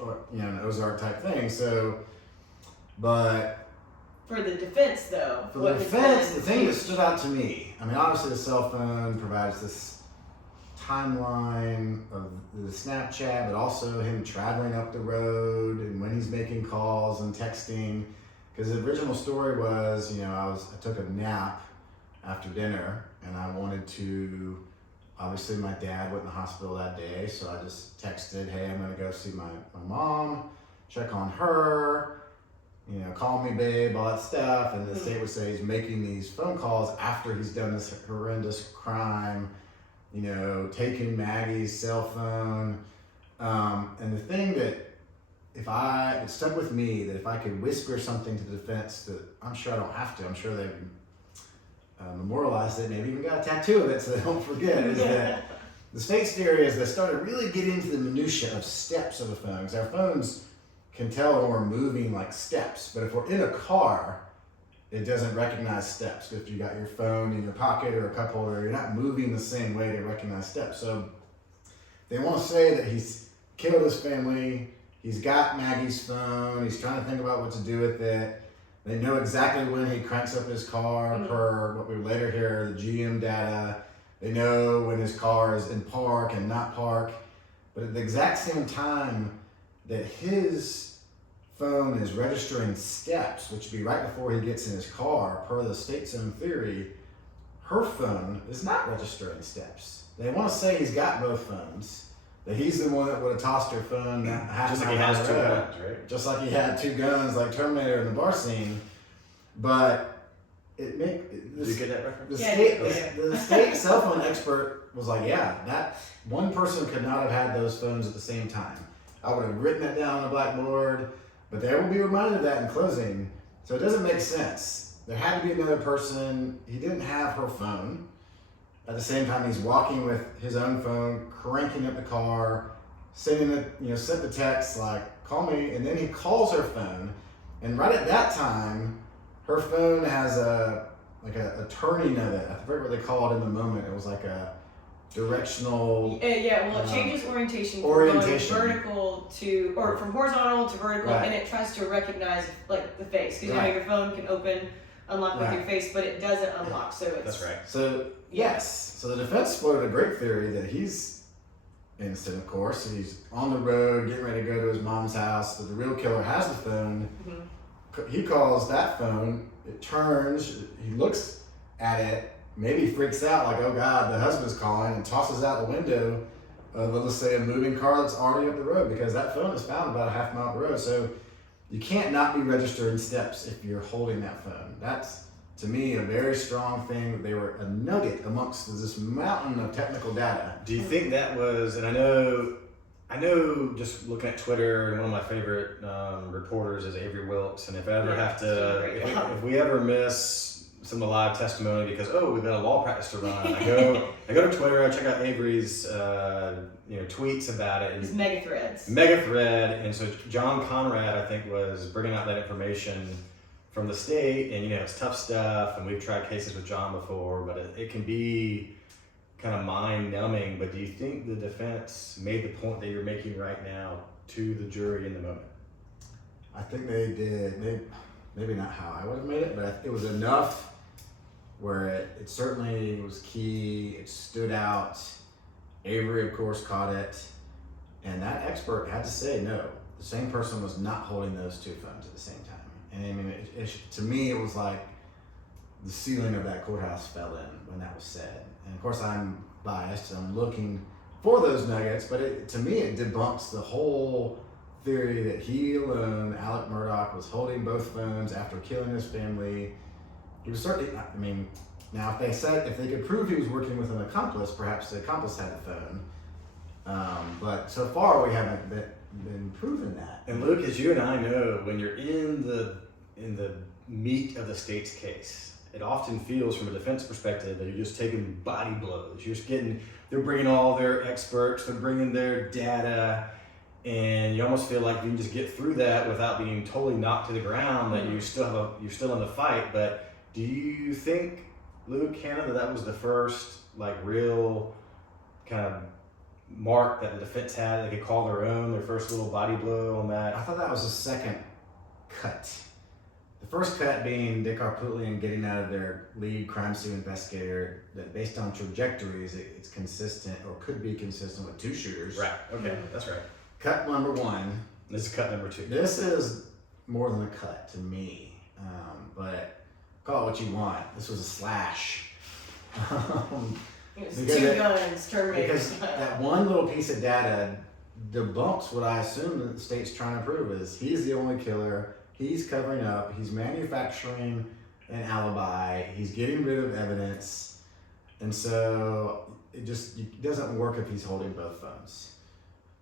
or an Ozark type thing. So, but For the defense, though. For the defense, the thing that stood out to me, I mean, obviously the cell phone provides this timeline of the Snapchat, but also him traveling up the road and when he's making calls and texting. Because the original story was, you know, I took a nap after dinner and I wanted to, obviously my dad went in the hospital that day, so I just texted, hey, I'm gonna go see my mom, check on her, you know, call me babe, all that stuff. And the state would say he's making these phone calls after he's done this horrendous crime, you know, taking Maggie's cell phone. And the thing that it stuck with me, that if I could whisper something to the defense that I'm sure I don't have to, I'm sure they've memorialized it, maybe even got a tattoo of it so they don't forget, is that the state's theory is they started really getting into the minutia of steps of a phone. Because our phones can tell when we're moving like steps, but if we're in a car, it doesn't recognize steps. If you got your phone in your pocket or a cup holder, you're not moving the same way to recognize steps. So they want to say that he's killed his family, he's got Maggie's phone, he's trying to think about what to do with it. They know exactly when he cranks up his car per what we later hear, the GM data. They know when his car is in park and not park. But at the exact same time that his phone is registering steps, which would be right before he gets in his car, per the state's own theory, her phone is not registering steps. They want to say he's got both phones, that he's the one that would have tossed her phone just like he has two guns, right? Just like he had two guns, like Terminator in the bar scene. But it make Did you get that reference? the state cell phone expert was like, yeah, that one person could not have had those phones at the same time. I would have written it down on the blackboard, but they will be reminded of that in closing. So it doesn't make sense. There had to be another person. He didn't have her phone. At the same time, he's walking with his own phone, cranking up the car, sent the text like, call me, and then he calls her phone. And right at that time, her phone has a turning of it. I forget what they call it in the moment. It was like a directional. Yeah, well, it changes orientation from going vertical to, or from horizontal to vertical, right. And it tries to recognize like the face, because you know your phone can unlock with your face, but it doesn't unlock. So it's that's right. So yes, so the defense floated a great theory that he's innocent, of course. He's on the road, getting ready to go to his mom's house. But the real killer has the phone. He calls that phone. It turns. He looks at it. Maybe freaks out, like, oh God, the husband's calling, and tosses out the window of, let's say, a moving car that's already up the road, because that phone is found about a half mile up the road. So you can't not be registering steps if you're holding that phone. That's, to me, a very strong thing, that they were a nugget amongst this mountain of technical data. Do you think that was, and I know just looking at Twitter, and one of my favorite reporters is Avery Wilkes, and if I ever have to, if we ever miss some of the live testimony because we've got a law practice to run, I go to Twitter, I check out Avery's tweets about it. His mega threads. Mega thread, and so John Conrad, I think, was bringing out that information from the state, and it's tough stuff, and we've tried cases with John before, but it can be kind of mind-numbing. But do you think the defense made the point that you're making right now to the jury in the moment? I think they did. Maybe not how I would have made it, but it was enough where it certainly was key. It stood out. Avery, of course, caught it. And that expert had to say, no, the same person was not holding those two phones at the same time. And I mean, to me, it was like the ceiling of that courthouse fell in when that was said. And of course, I'm biased. I'm looking for those nuggets, but to me, it debunks the whole theory that he alone, Alec Murdaugh, was holding both phones after killing his family. He was certainly, I mean, now if they could prove he was working with an accomplice, perhaps the accomplice had the phone. But so far we haven't been proven that. And Luke, as you and I know, when you're in the meat of the state's case, it often feels from a defense perspective that you're just taking body blows. They're bringing all their experts, they're bringing their data, and you almost feel like you can just get through that without being totally knocked to the ground, that you're still in the fight. But do you think, Luke, Hannah, that was the first real kind of mark that the defense had? They could call their first little body blow on that? I thought that was the second cut. The The first cut being Dick Harpootlian getting out of their lead crime scene investigator, that based on trajectories, it's consistent or could be consistent with 2 shooters. Right. Okay. That's right. Cut number 1. This is cut number 2. This is more than a cut to me, but call it what you want. This was a slash. It was 2 guns, Terminator Because style. that one little piece of data debunks what I assume that the state's trying to prove is he's the only killer. He's covering up. He's manufacturing an alibi. He's getting rid of evidence, and so it doesn't work if he's holding both phones.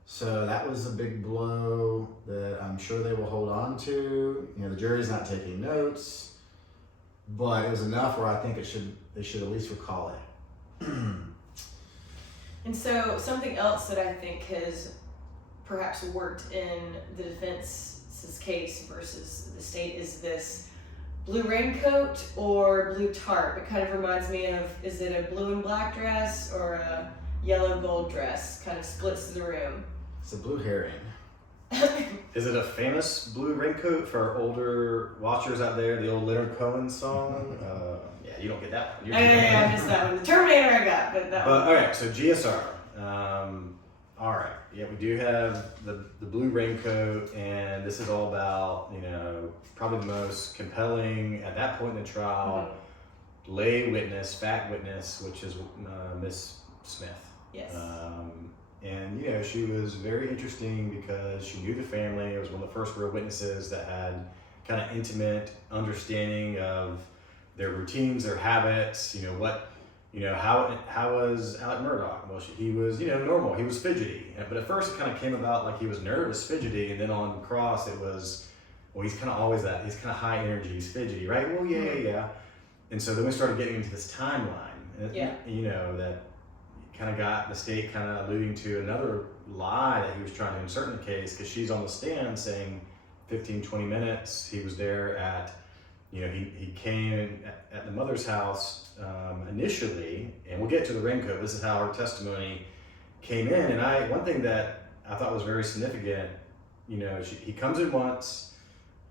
So that was a big blow that I'm sure they will hold on to. The jury's not taking notes, but it was enough where I think they should at least recall it. And so something else that I think has perhaps worked in the defense's case versus the state is this blue raincoat or blue tarp. It kind of reminds me of, is it a blue and black dress or a yellow gold dress? Kind of splits the room. It's a blue herring. Is it a famous blue raincoat for our older watchers out there? The old Leonard Cohen song? Yeah, you don't get that one. I missed that one. The Terminator I got, but that one. All right, so GSR. All right, yeah, we do have the blue raincoat, and this is all about, probably the most compelling at that point in the trial, lay witness, fact witness, which is Miss Smith. Yes. And she was very interesting because she knew the family. It was one of the first real witnesses that had kind of intimate understanding of their routines, their habits. How was Alec Murdaugh? Well, he was normal. He was fidgety, but at first it kind of came about like he was nervous, fidgety, and then on cross it was, well, he's kind of always that. He's kind of high energy. He's fidgety, right? Well, yeah. And so then we started getting into this timeline. That kind of got the state kind of alluding to another lie that he was trying to insert in the case, because she's on the stand saying 15, 20 minutes. He was there at, he came at the mother's house initially, and we'll get to the raincoat. This is how her testimony came in. And one thing that I thought was very significant, he comes in once,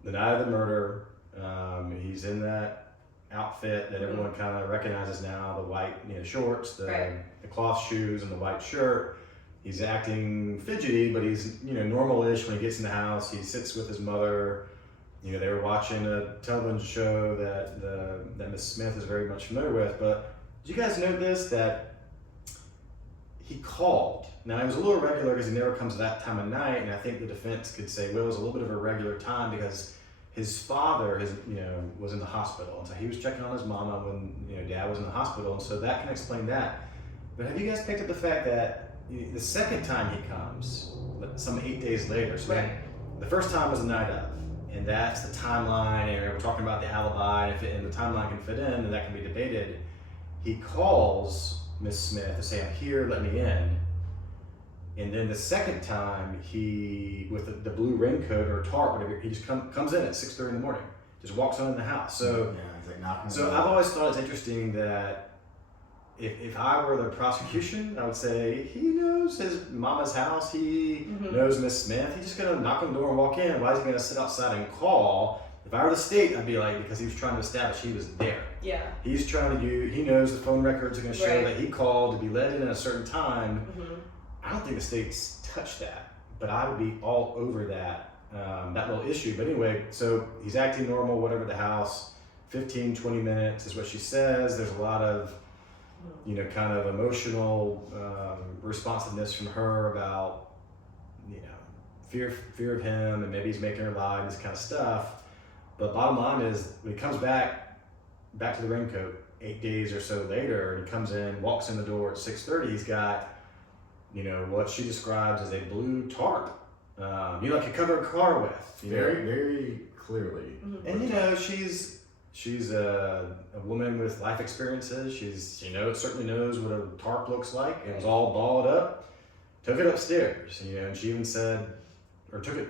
the night of the murder. He's in that outfit that everyone kind of recognizes now, the white shorts, the cloth shoes, and the white shirt. He's acting fidgety, but he's normal-ish when he gets in the house. He sits with his mother. They were watching a television show that Miss Smith is very much familiar with. But did you guys know this, that he called? Now, it was a little irregular because he never comes at that time of night, and I think the defense could say, well, it was a little bit of a regular time because his father, was in the hospital, and so he was checking on his mama when Dad was in the hospital, and so that can explain that. But have you guys picked up the fact that the second time he comes, some 8 days later, so the first time was the night of, and that's the timeline, and we're talking about the alibi, and the timeline can fit in, and that can be debated. He calls Miss Smith to say, I'm here, let me in. And then the second time, he, with the blue raincoat or tarp, whatever, he just comes in at 6:30 in the morning, just walks on in the house. So, he's like knocking. So I've always thought it's interesting that if I were the prosecution, I would say he knows his mama's house, he knows Miss Smith. He's just gonna knock on the door and walk in. Why is he gonna sit outside and call? If I were the state, I'd be like, because he was trying to establish he was there. Yeah. He's trying to he knows the phone records are gonna show that he called to be let in at a certain time. I don't think the state's touched that, but I would be all over that little issue. But anyway, so he's acting normal, whatever the house, 15, 20 minutes is what she says. There's a lot of, kind of emotional responsiveness from her about, fear of him, and maybe he's making her lie and this kind of stuff. But bottom line is, when he comes back to the raincoat 8 days or so later, and he comes in, walks in the door at 6:30, he's got, what she describes as a blue tarp. Like you cover a car with. Very, very clearly. And she's a woman with life experiences. She certainly knows what a tarp looks like. It was all balled up. Took it upstairs, and she even said, or took it,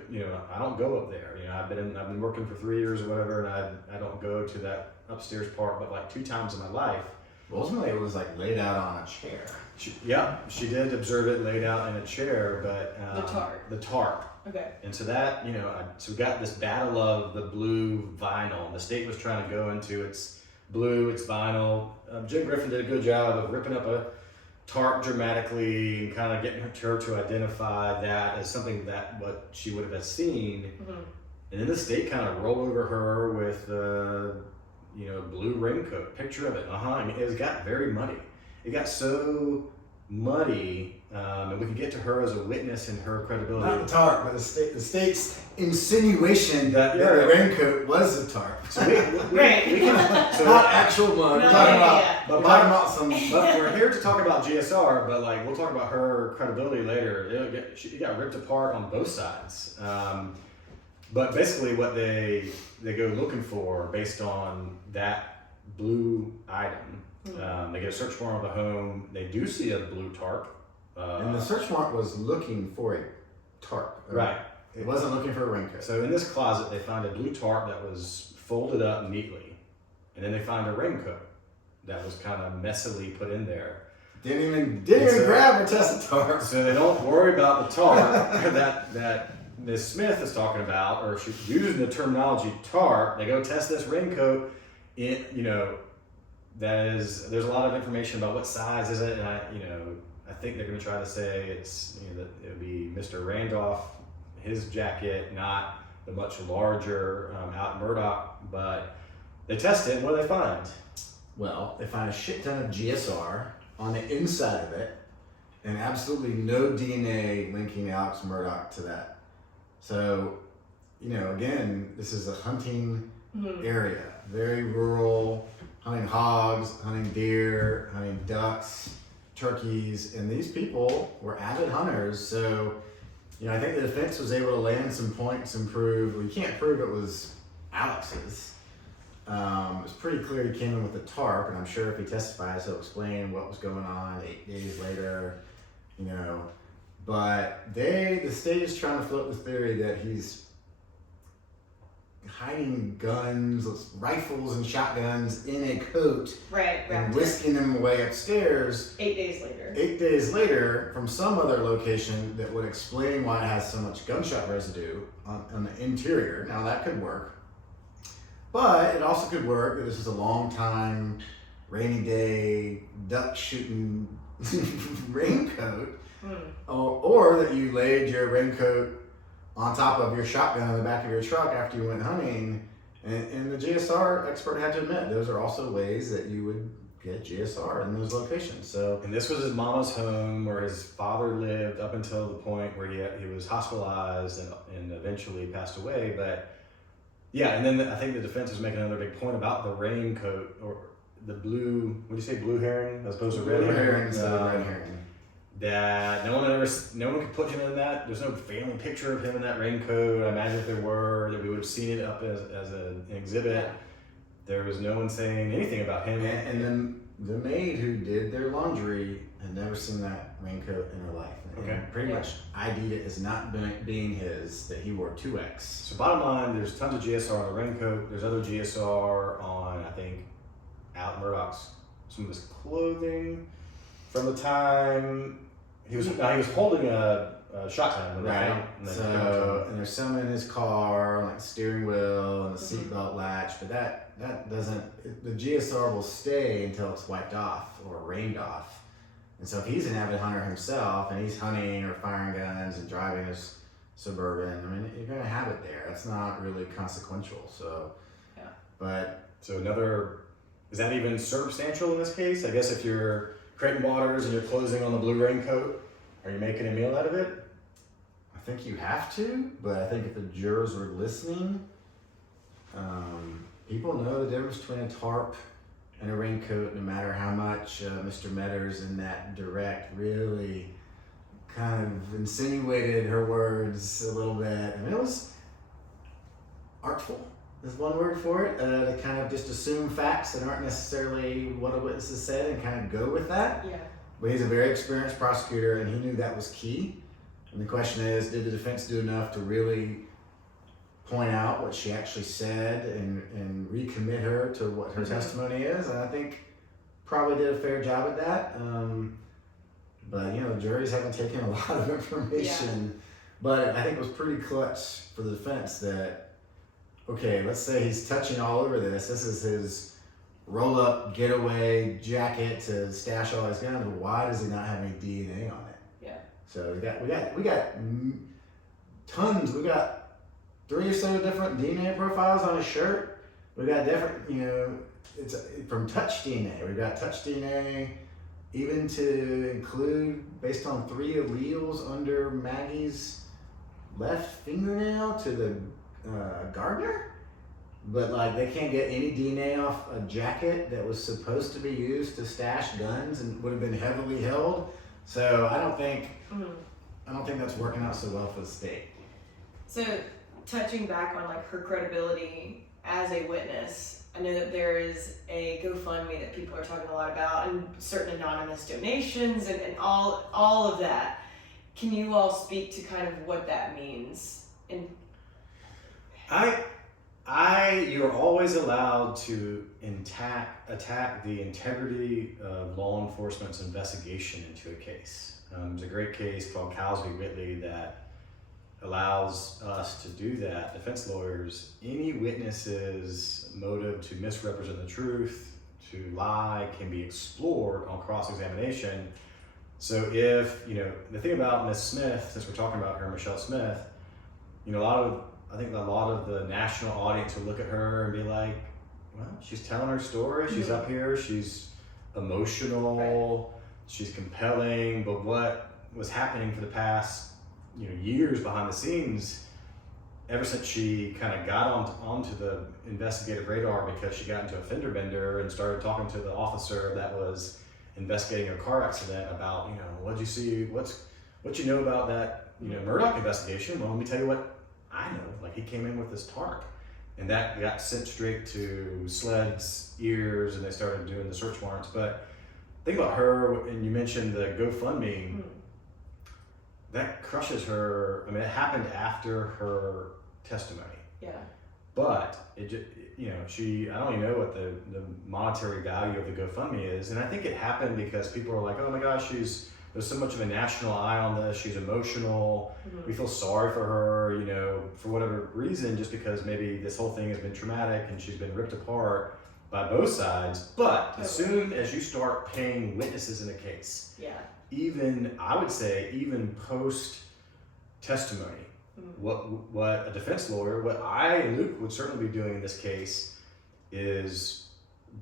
I don't go up there. I've been working for 3 years or whatever, and I don't go to that upstairs part but like 2 times in my life. Ultimately, it was like laid out on a chair. She did observe it laid out in a chair, but the tarp. The tarp. Okay. And so that, so we got this battle of the blue vinyl. The state was trying to go into its blue, its vinyl. Jim Griffin did a good job of ripping up a tarp dramatically and kind of getting her to identify that as something that what she would have seen. Mm-hmm. And then the state kind of rolled over her with blue raincoat, picture of it. I mean, it got very muddy. It got so muddy, and we could get to her as a witness and her credibility. Not the tarp, but the state's insinuation that the raincoat was a tarp. So we can, so not actual mud. We're talking about, but we're here to talk about GSR, but like we'll talk about her credibility later. She got ripped apart on both sides. But basically, what they go looking for based on that blue item. They get a search warrant of the home. They do see a blue tarp. And the search warrant was looking for a tarp. Right. It wasn't looking for a raincoat. So in this closet, they find a blue tarp that was folded up neatly. And then they find a raincoat that was kind of messily put in there. Didn't even grab or test the tarp. So they don't worry about the tarp that Ms. Smith is talking about, or she's using the terminology tarp. They go test this raincoat. There's a lot of information about what size is it, and I think they're going to try to say it's that it would be Mr. Randolph, his jacket, not the much larger out Murdaugh. But they test it, and what do they find? Well, they find a shit ton of GSR on the inside of it, and absolutely no DNA linking Alex Murdaugh to that. So, again, this is a hunting area, very rural. Hunting hogs, hunting deer, hunting ducks, turkeys, and these people were avid hunters. So, I think the defense was able to land some points and prove, well, you can't prove it was Alex's. It was pretty clear he came in with a tarp, and I'm sure if he testifies, he'll explain what was going on 8 days later, But the state is trying to float the theory that he's hiding guns, rifles and shotguns in a coat, and whisking them away upstairs 8 days later. 8 days later from some other location that would explain why it has so much gunshot residue on the interior. Now that could work, but it also could work that this is a long time, rainy day, duck shooting raincoat, or that you laid your raincoat on top of your shotgun in the back of your truck after you went hunting. And the GSR expert had to admit those are also ways that you would get GSR in those locations. So, and this was his mama's home where his father lived up until the point where he was hospitalized and eventually passed away. But yeah, and then I think the defense was making another big point about the raincoat or the blue, what do you say, blue herring as opposed to red herring? Red herring. That no one could put him in that. There's no family picture of him in that raincoat. I imagine if there were, that we would have seen it up as an exhibit. Yeah. There was no one saying anything about him. And then the maid who did their laundry had never seen that raincoat in her life. Okay. And pretty much ID'd it as not being his, that he wore 2X. So bottom line, there's tons of GSR on the raincoat. There's other GSR on, I think, Alex Murdaugh's, some of his clothing from the time he was holding a shotgun when they found him. And there's some in his car, like the steering wheel and the seatbelt latch, but that doesn't, the GSR will stay until it's wiped off or rained off. And so if he's an avid hunter himself and he's hunting or firing guns and driving his Suburban, I mean, you're gonna have it there. That's not really consequential. So, yeah. But so is that even circumstantial in this case? I guess if you're creating waters and you're closing on the blue raincoat, are you making a meal out of it? I think you have to, but I think if the jurors were listening, people know the difference between a tarp and a raincoat, no matter how much Mr. Metters in that direct really kind of insinuated her words a little bit. I mean, it was artful, is one word for it, to kind of just assume facts that aren't necessarily what a witness has said and kind of go with that. Yeah. But he's a very experienced prosecutor and he knew that was key. And the question is, did the defense do enough to really point out what she actually said and recommit her to what her testimony is? And I think probably did a fair job at that. But, the juries haven't taken a lot of information But I think it was pretty clutch for the defense that, okay, let's say he's touching all over this. This is his roll-up getaway jacket to stash all his guns. But why does he not have any DNA on it? Yeah. So we got tons. We got 3 or so different DNA profiles on his shirt. We got different, it's from touch DNA. We've got touch DNA, even to include based on 3 alleles under Maggie's left fingernail to the gardener. But like they can't get any DNA off a jacket that was supposed to be used to stash guns and would have been heavily held. So I don't think that's working out so well for the state. So touching back on like her credibility as a witness, I know that there is a GoFundMe that people are talking a lot about, and certain anonymous donations and all of that. Can you all speak to kind of what that means? And you're always allowed to attack the integrity of law enforcement's investigation into a case. There's a great case called Cowsley Whitley that allows us to do that. Defense lawyers, any witness's motive to misrepresent the truth, to lie, can be explored on cross-examination. So if, the thing about Miss Smith, since we're talking about her, Mushelle Smith, I think a lot of the national audience will look at her and be like, well, she's telling her story, she's up here, she's emotional, she's compelling, but what was happening for the past years behind the scenes, ever since she kind of got onto the investigative radar because she got into a fender bender and started talking to the officer that was investigating a car accident about, what'd you see, what you know about that, Murdaugh investigation. Well, let me tell you what I know. Like, he came in with this tarp, and that got sent straight to SLED's ears, and they started doing the search warrants. But think about her, and you mentioned the GoFundMe. That crushes her. I mean, it happened after her testimony. Yeah. But I don't even know what the monetary value of the GoFundMe is. And I think it happened because people are like, oh my gosh, there's so much of a national eye on this. She's emotional. We feel sorry for her, for whatever reason, just because maybe this whole thing has been traumatic and she's been ripped apart by both sides. But as soon as you start paying witnesses in a case, I would say even post testimony, what a defense lawyer, what I and Luke would certainly be doing in this case is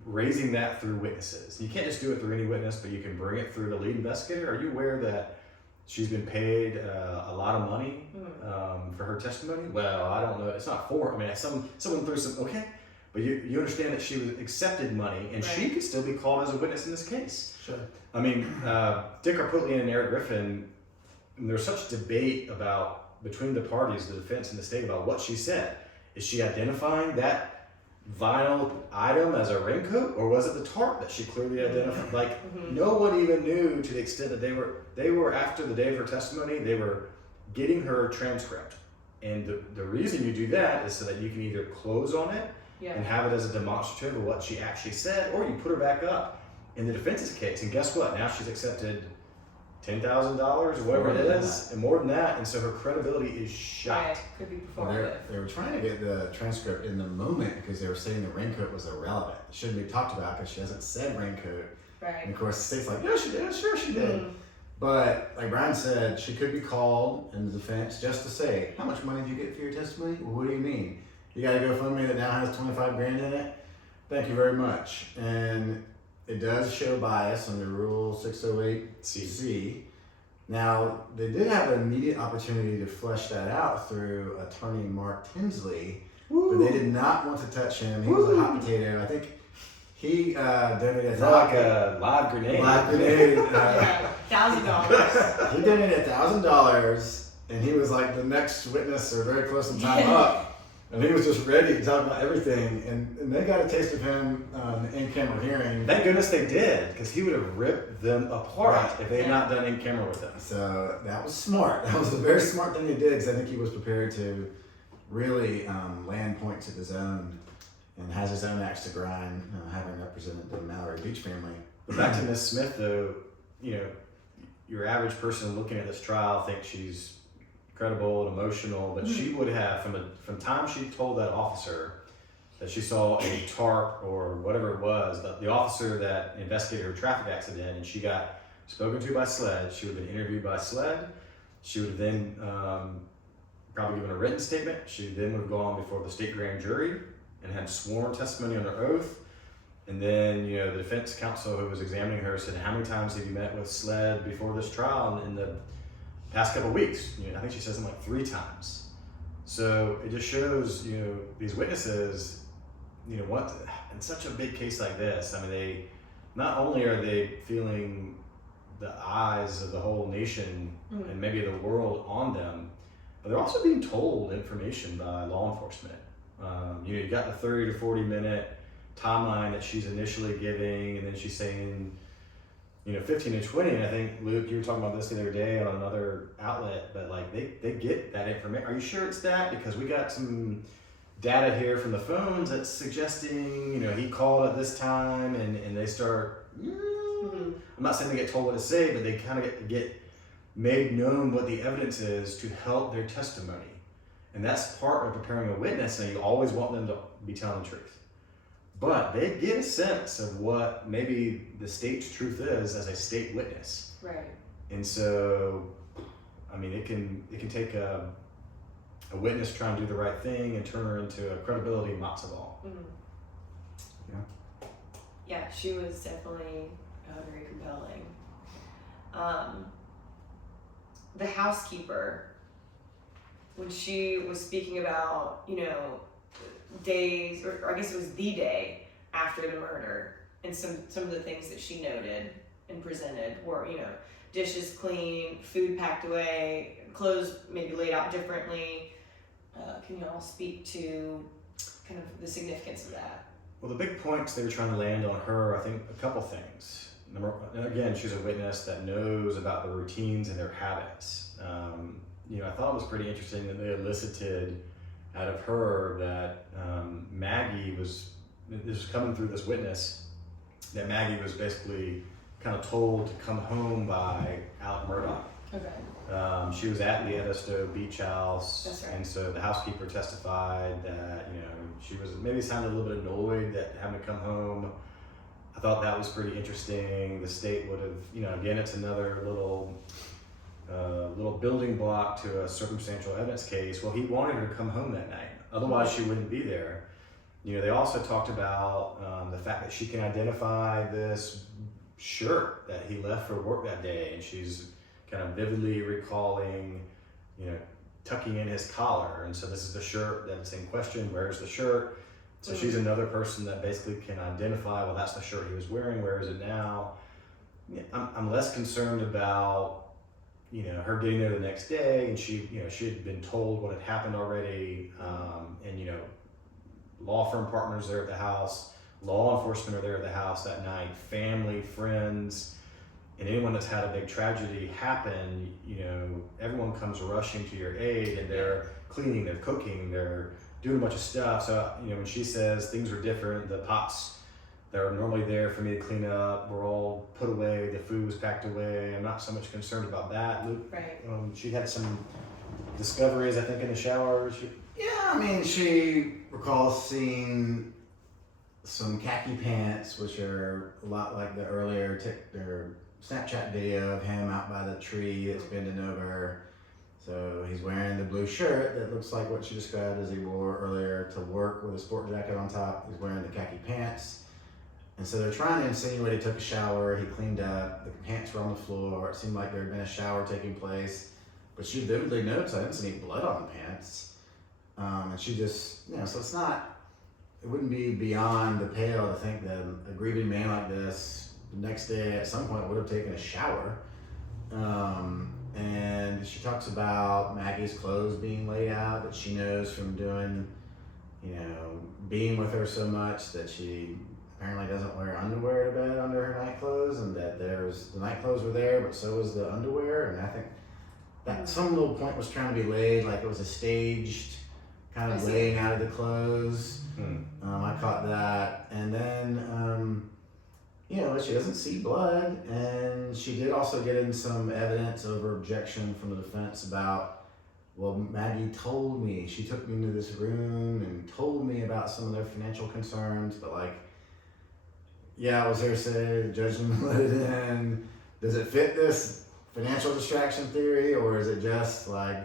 raising that through witnesses. You can't just do it through any witness, but you can bring it through the lead investigator. Are you aware that she's been paid a lot of money for her testimony? Well, I don't know. It's not for, someone threw some, okay. But you understand that she was accepted money, and she could still be called as a witness in this case. Sure. Dick Arputlian and Eric Griffin, there's such debate between the parties, the defense and the state, about what she said. Is she identifying that vinyl item as a raincoat, or was it the tarp that she clearly identified? No one even knew, to the extent that they were after the day of her testimony, they were getting her transcript. And the reason you do that is so that you can either close on it and have it as a demonstrative of what she actually said, or you put her back up in the defense's case. And guess what? Now she's accepted $10,000 or whatever it is, and more than that, and so her credibility is shot. Could be performative. They were trying to get the transcript in the moment because they were saying the raincoat was irrelevant. It shouldn't be talked about because she hasn't said raincoat. Right. And of course the state's like, yeah, she did, sure she did. But like Brian said, she could be called in the defense just to say, how much money did you get for your testimony? Well, what do you mean? You got a GoFundMe that now has 25 grand in it? Thank you very much. And it does show bias under Rule 608C. Now, they did have an immediate opportunity to flesh that out through attorney Mark Tinsley, but they did not want to touch him. He was a hot potato. I think he donated like a live grenade. $1,000. He donated $1,000, and he was like the next witness or very close in time up. And he was just ready to talk about everything, and they got a taste of him in camera hearing. Thank goodness they did, because he would have ripped them apart if they had not done in camera with them. So that was smart. That was a very smart thing he did, because I think he was prepared to really land points of his own and has his own axe to grind, having represented the Mallory Beach family. But back to Miss Smith, though, your average person looking at this trial thinks she's credible and emotional, but she would have, from time she told that officer that she saw a tarp or whatever it was, the officer that investigated her traffic accident, and she got spoken to by SLED, she would have been interviewed by SLED, she would have then probably given a written statement, she then would have gone before the state grand jury and had sworn testimony under oath. And then, you know, the defense counsel who was examining her said, how many times have you met with SLED before this trial in the past couple of weeks? You know, I think she said something like 3 times. So it just shows, you know, these witnesses, you know, what, in such a big case like this, I mean, they, not only are they feeling the eyes of the whole nation and maybe the world on them, but they're also being told information by law enforcement. You know, you got the 30 to 40 minute timeline that she's initially giving, and then she's saying, you know, 15 to 20. And I think, Luke, you were talking about this the other day on another outlet, but like they get that information. Are you sure it's that? Because we got some data here from the phones that's suggesting, you know, he called at this time, and they start, I'm not saying they get told what to say, but they kind of get made known what the evidence is to help their testimony. And that's part of preparing a witness, and you always want them to be telling the truth. But they get a sense of what maybe the state's truth is as a state witness. Right. And so, I mean, it can take a witness trying to do the right thing and turn her into a credibility matzo ball. Yeah, she was definitely very compelling. The housekeeper, when she was speaking about, you know, days, or I guess it was the day after the murder, and some of the things that she noted and presented were, you know, dishes clean, food packed away, clothes maybe laid out differently. Can you all speak to kind of the significance of that? Well, the big points they were trying to land on her, I think a couple things. And again, she's a witness that knows about the routines and their habits. You know, I thought it was pretty interesting that they elicited out of her that Maggie was, this was coming through this witness, that Maggie was basically kind of told to come home by Alex Murdaugh. Okay. She was at the Edisto beach house. That's right. And so the housekeeper testified that, you know, she was maybe sounded a little bit annoyed that having to come home. I thought that was pretty interesting. The state would have, you know, again, it's another little building block to a circumstantial evidence case. Well, he wanted her to come home that night. Otherwise, she wouldn't be there. You know, they also talked about the fact that she can identify this shirt that he left for work that day, and she's kind of vividly recalling, you know, tucking in his collar. And so this is the shirt that's in question. Where's the shirt? So she's another person that basically can identify, well, that's the shirt he was wearing. Where is it now? I'm less concerned about, you know, her getting there the next day, and she, you know, she had been told what had happened already, and, you know, law firm partners there at the house, law enforcement are there at the house that night, family, friends, and anyone that's had a big tragedy happen, you know, everyone comes rushing to your aid, and they're cleaning, they're cooking, they're doing a bunch of stuff. So, you know, when she says things were different, the pots that are normally there for me to clean up were all put away, the food was packed away. I'm not so much concerned about that. Luke, Right. She had some discoveries, I think, in the shower. Yeah, I mean, she recalls seeing some khaki pants, which are a lot like the earlier Snapchat video of him out by the tree that's bending over. So he's wearing the blue shirt that looks like what she described as he wore earlier to work with a sport jacket on top. He's wearing the khaki pants. And so they're trying to insinuate he took a shower, he cleaned up, the pants were on the floor, it seemed like there had been a shower taking place. But she vividly notes, I didn't see any blood on the pants. And she just, you know, so it's not, it wouldn't be beyond the pale to think that a grieving man like this, the next day at some point would have taken a shower. And she talks about Maggie's clothes being laid out, that she knows from doing, you know, being with her so much that she apparently doesn't wear underwear to bed under her night clothes, and that the night clothes were there, but so was the underwear. And I think that some little point was trying to be laid, like it was a staged kind of laying out of the clothes. I caught that. And then, you know, she doesn't see blood, and she did also get in some evidence over objection from the defense about well, Maggie told me, she took me into this room and told me about some of their financial concerns, but like, yeah, I was hearsay, the judge didn't let it in. Does it fit this financial distraction theory, or is it just like,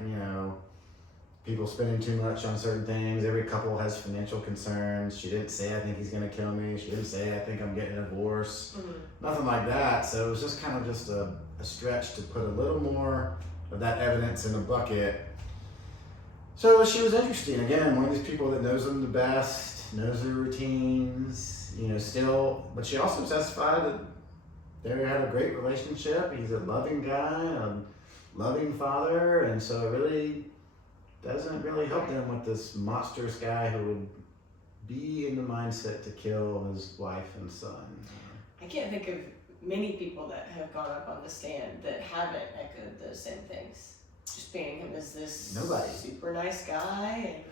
people spending too much on certain things? Every couple has financial concerns. She didn't say, I think he's gonna kill me. She didn't say, I think I'm getting a divorce. Nothing like that. So it was just kind of just a stretch to put a little more of that evidence in a bucket. So she was interesting. Again, one of these people that knows them the best, knows their routines, still, but she also testified that they had a great relationship. He's a loving guy, a loving father, and so it really doesn't really help them with this monstrous guy who would be in the mindset to kill his wife and son. I can't think of many people that have gone up on the stand that haven't echoed those same things. Just painting him as this super nice guy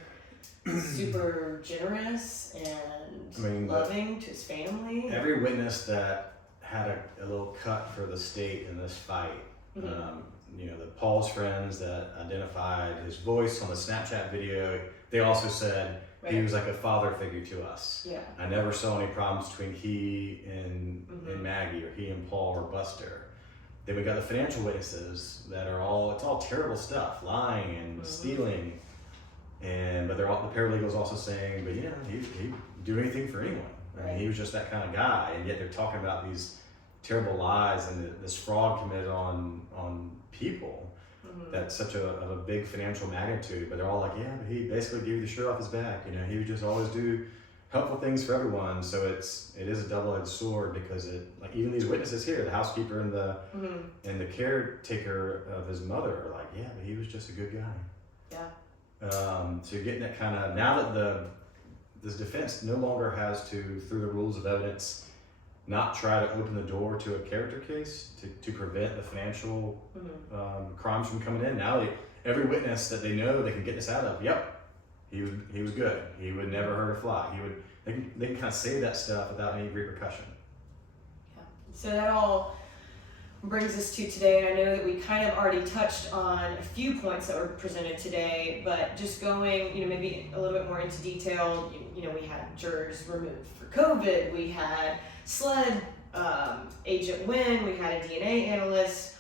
and super generous and loving to his family. Every witness that had a little cut for the state in this fight, the Paul's friends that identified his voice on the Snapchat video, they also said he was like a father figure to us. Yeah. I never saw any problems between he and Maggie, or he and Paul or Buster. Then we got the financial witnesses that are it's all terrible stuff, lying and stealing. But the paralegals also saying, but he'd do anything for anyone. I mean, he was just that kind of guy, and yet they're talking about these terrible lies and this fraud committed on people. That's such a big financial magnitude, but they're all like, yeah, but he basically gave you the shirt off his back. He would just always do helpful things for everyone. So it is a double-edged sword, because even these witnesses here, the housekeeper and the caretaker of his mother, are like, yeah, but he was just a good guy. Yeah. So you're getting that kind of, now that this defense no longer has to, through the rules of evidence, not try to open the door to a character case to prevent the financial crimes from coming in. Now every witness that they know they can get this out of, yep, he was good. He would never hurt a fly. They can kind of say that stuff without any repercussion. Yeah. So that all brings us to today, and I know that we kind of already touched on a few points that were presented today, but just going, maybe a little bit more into detail. We had jurors removed for COVID. We had SLED agent Wynn. We had a DNA analyst.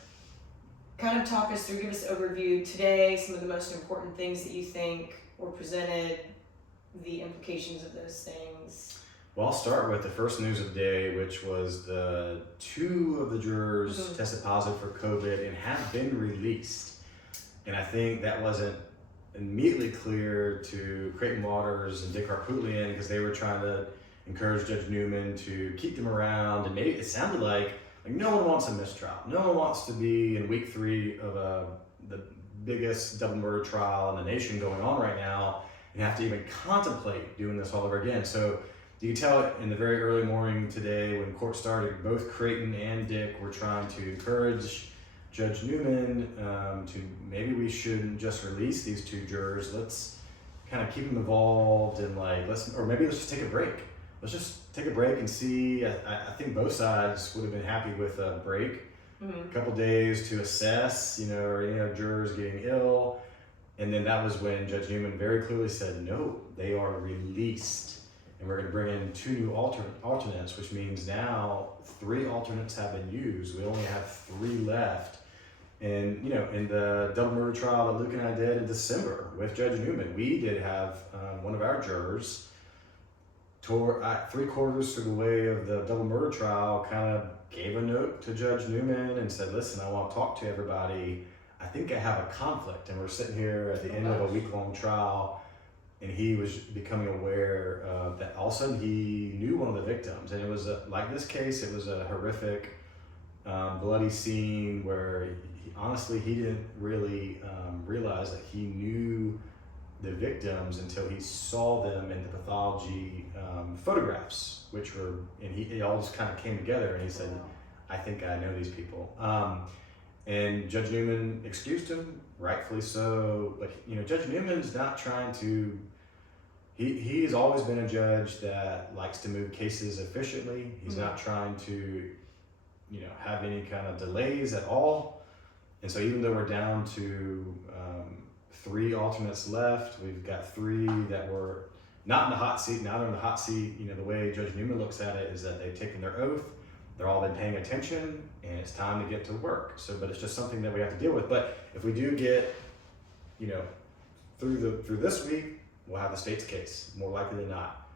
Kind of talk us through, give us an overview today, some of the most important things that you think were presented, the implications of those things. Well, I'll start with the first news of the day, which was the 2 of the jurors tested positive for COVID and have been released. And I think that wasn't immediately clear to Creighton Waters and Dick Harpootlian, because they were trying to encourage Judge Newman to keep them around. And maybe it sounded like no one wants a mistrial. No one wants to be in week 3 of the biggest double murder trial in the nation going on right now and have to even contemplate doing this all over again. So you can tell it in the very early morning today when court started, both Creighton and Dick were trying to encourage Judge Newman to maybe we shouldn't just release these 2 jurors. Let's kind of keep them involved and let's just take a break. Let's just take a break and see. I think both sides would have been happy with a break, a couple days to assess, jurors getting ill. And then that was when Judge Newman very clearly said, no, they are released. And we're going to bring in 2 new alternates, which means now 3 alternates have been used. We only have 3 left. And, in the double murder trial that Luke and I did in December with Judge Newman, we did have one of our jurors, 3/4 through the way of the double murder trial, kind of gave a note to Judge Newman and said, listen, I want to talk to everybody. I think I have a conflict. And we're sitting here at the end of a week-long trial, and he was becoming aware that all of a sudden he knew one of the victims. And it was like this case, it was a horrific, bloody scene where he didn't really realize that he knew the victims until he saw them in the pathology photographs, and it all just kind of came together, and he said, I think I know these people. And Judge Newman excused him, rightfully so, but Judge Newman's not trying to, he's always been a judge that likes to move cases efficiently. He's not trying to, have any kind of delays at all. And so even though we're down to 3 alternates left. We've got 3 that were not in the hot seat. Now they're in the hot seat. You know, the way Judge Newman looks at it is that they've taken their oath. They're all been paying attention, and it's time to get to work. So, but it's just something that we have to deal with. But if we do get, you know, through this week, we'll have the state's case, more likely than not.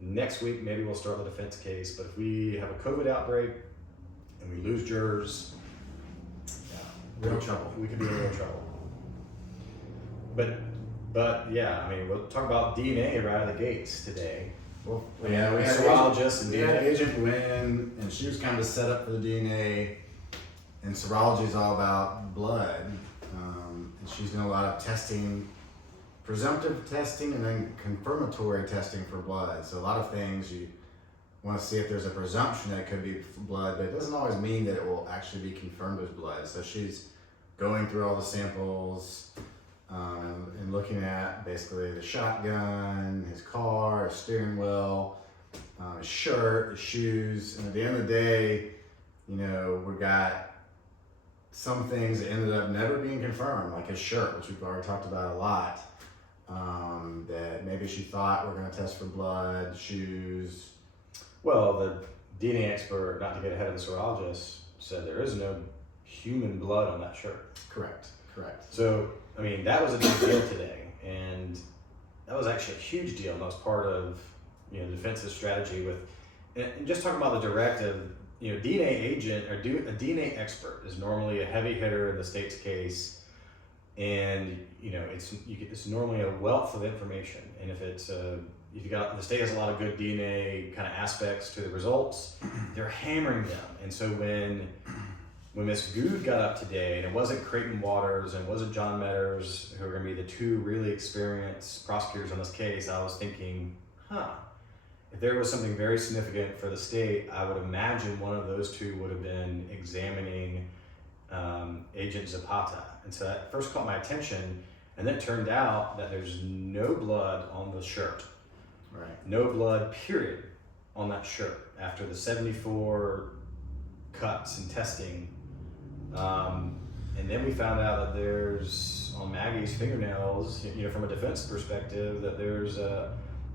Next week, maybe we'll start the defense case. But if we have a COVID outbreak and we lose jurors, Real trouble. We could be in real trouble. But yeah, I mean, we'll talk about DNA right out of the gates today. Well, yeah, we had serologists and we had DNA. Agent Wynn, and she was kind of set up for the DNA. And serology is all about blood, and she's doing a lot of testing, presumptive testing, and then confirmatory testing for blood. So a lot of things you want to see if there's a presumption that it could be blood, but it doesn't always mean that it will actually be confirmed as blood. So she's going through all the samples and looking at basically the shotgun, his car, his steering wheel, his shirt, his shoes. And at the end of the day, you know, we got some things that ended up never being confirmed, like his shirt, which we've already talked about a lot. That maybe she thought we're going to test for blood, shoes. Well, the DNA expert, not to get ahead of the serologist, said there is no human blood on that shirt. Correct. So, I mean, that was a big deal today, and that was actually a huge deal. And that was part of, you know, the defense's strategy with, and just talking about the directive, you know, DNA agent or a DNA expert is normally a heavy hitter in the state's case, and you know, it's normally a wealth of information. And if the state has a lot of good DNA kind of aspects to the results, they're hammering them. And so when Ms. Good got up today, and it wasn't Creighton Waters and it wasn't John Metters, who are going to be the 2 really experienced prosecutors on this case, I was thinking, if there was something very significant for the state, I would imagine one of those 2 would have been examining Agent Zapata. And so that first caught my attention, and then it turned out that there's no blood on the shirt. Right. No blood, period, on that shirt after the 74 cuts and testing. And then we found out that there's, on Maggie's fingernails, you know, from a defense perspective, that there's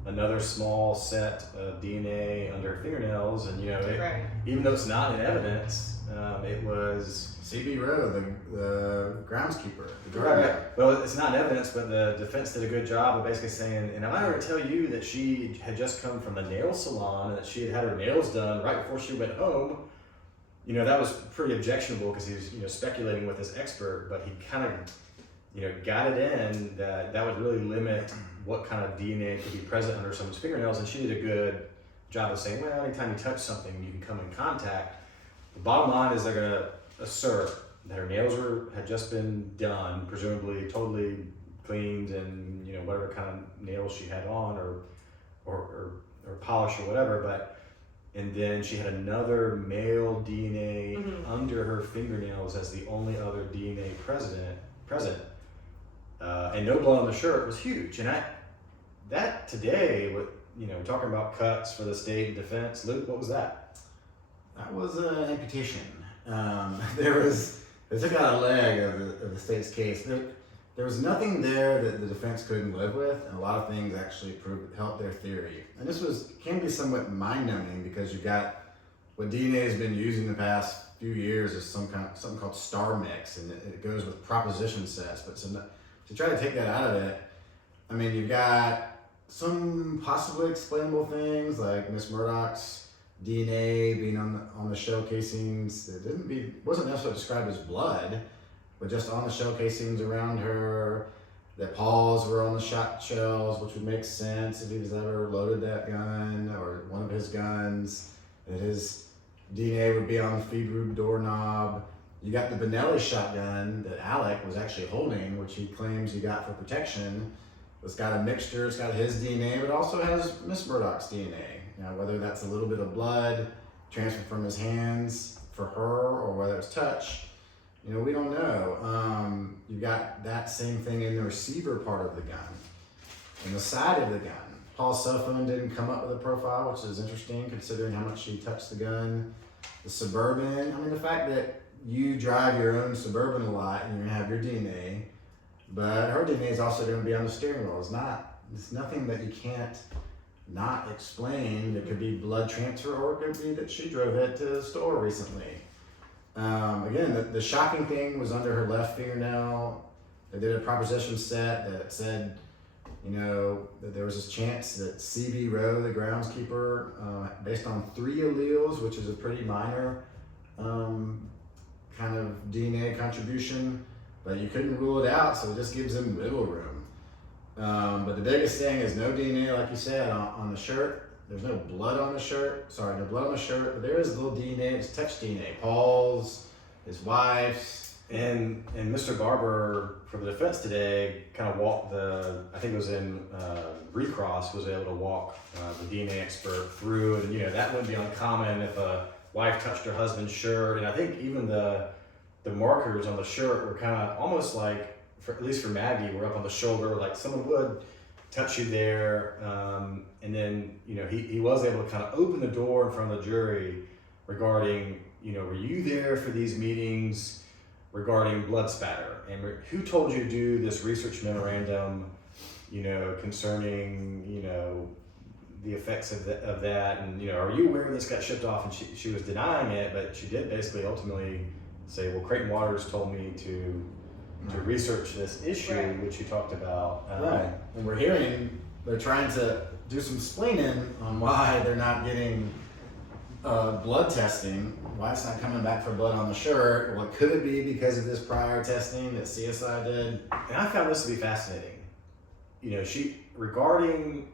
another small set of DNA under her fingernails. And, you know, even though it's not in evidence, it was... C.B. Rowe, the groundskeeper. Right. Well, it's not evidence, but the defense did a good job of basically saying, and I'm going to tell you that she had just come from the nail salon and that she had her nails done right before she went home. You know, that was pretty objectionable because he was, you know, speculating with this expert, but he kind of, you know, got it in that would really limit what kind of DNA could be present under someone's fingernails. And she did a good job of saying, well, anytime you touch something, you can come in contact. The bottom line is they're going to assert that her nails had just been done, presumably totally cleaned, and, you know, whatever kind of nails she had on or polish or whatever, and then she had another male DNA under her fingernails as the only other DNA present, and no blood on the shirt was huge. And that today, with, you know, talking about cuts for the state and defense, Luke, what was that? That was an amputation. They took out a leg of the state's case. There was nothing there that the defense couldn't live with, and a lot of things actually helped their theory. And this can be somewhat mind-numbing because you've got what DNA has been using the past few years is something called star mix, and it goes with proposition sets. But to try to take that out of it, I mean, you've got some possibly explainable things like Miss Murdaugh's DNA being on the shell casings. It wasn't necessarily described as blood, but just on the shell casings around her. That Paul's were on the shot shells, which would make sense if he was ever loaded that gun or one of his guns. That his DNA would be on the feed room doorknob. You got the Benelli shotgun that Alec was actually holding, which he claims he got for protection. It's got a mixture. It's got his DNA, but also has Miss Murdaugh's DNA. You know, whether that's a little bit of blood transferred from his hands for her or whether it's touch, you know, we don't know. You got that same thing in the receiver part of the gun. And the side of the gun. Paul's cell phone didn't come up with a profile, which is interesting considering how much she touched the gun. The Suburban, I mean, the fact that you drive your own Suburban a lot and you're gonna have your DNA but her DNA is also going to be on the steering wheel. It's nothing that you can't not explain. It could be blood transfer, or it could be that she drove it to the store recently. Again, the shocking thing was under her left fingernail. They did a proposition set that said, that there was this chance that C.B. Rowe, the groundskeeper, based on 3 alleles, which is a pretty minor kind of DNA contribution, but you couldn't rule it out, so it just gives them wiggle room. But the biggest thing is no DNA, like you said, on the shirt. There's no blood on the shirt. Sorry, no blood on the shirt, but there is a little DNA. It's touch DNA. Paul's, his wife's. And Mr. Barber, for the defense today, kind of walked I think it was in recross, was able to walk the DNA expert through, and that wouldn't be uncommon if a wife touched her husband's shirt. And I think even the markers on the shirt were kind of almost like, at least for Maggie, were up on the shoulder, like someone would touch you there. And then, he was able to kind of open the door in front of the jury regarding, were you there for these meetings regarding blood spatter? And who told you to do this research memorandum, concerning, the effects of that? And, are you aware this got shipped off? And she was denying it, but she did basically ultimately say, well, Creighton Waters told me to research this issue, right, which you talked about. Right. And we're hearing they're trying to do some splaining on why they're not getting blood testing, why it's not coming back for blood on the shirt. Well, could it be because of this prior testing that CSI did? And I found this to be fascinating. Regarding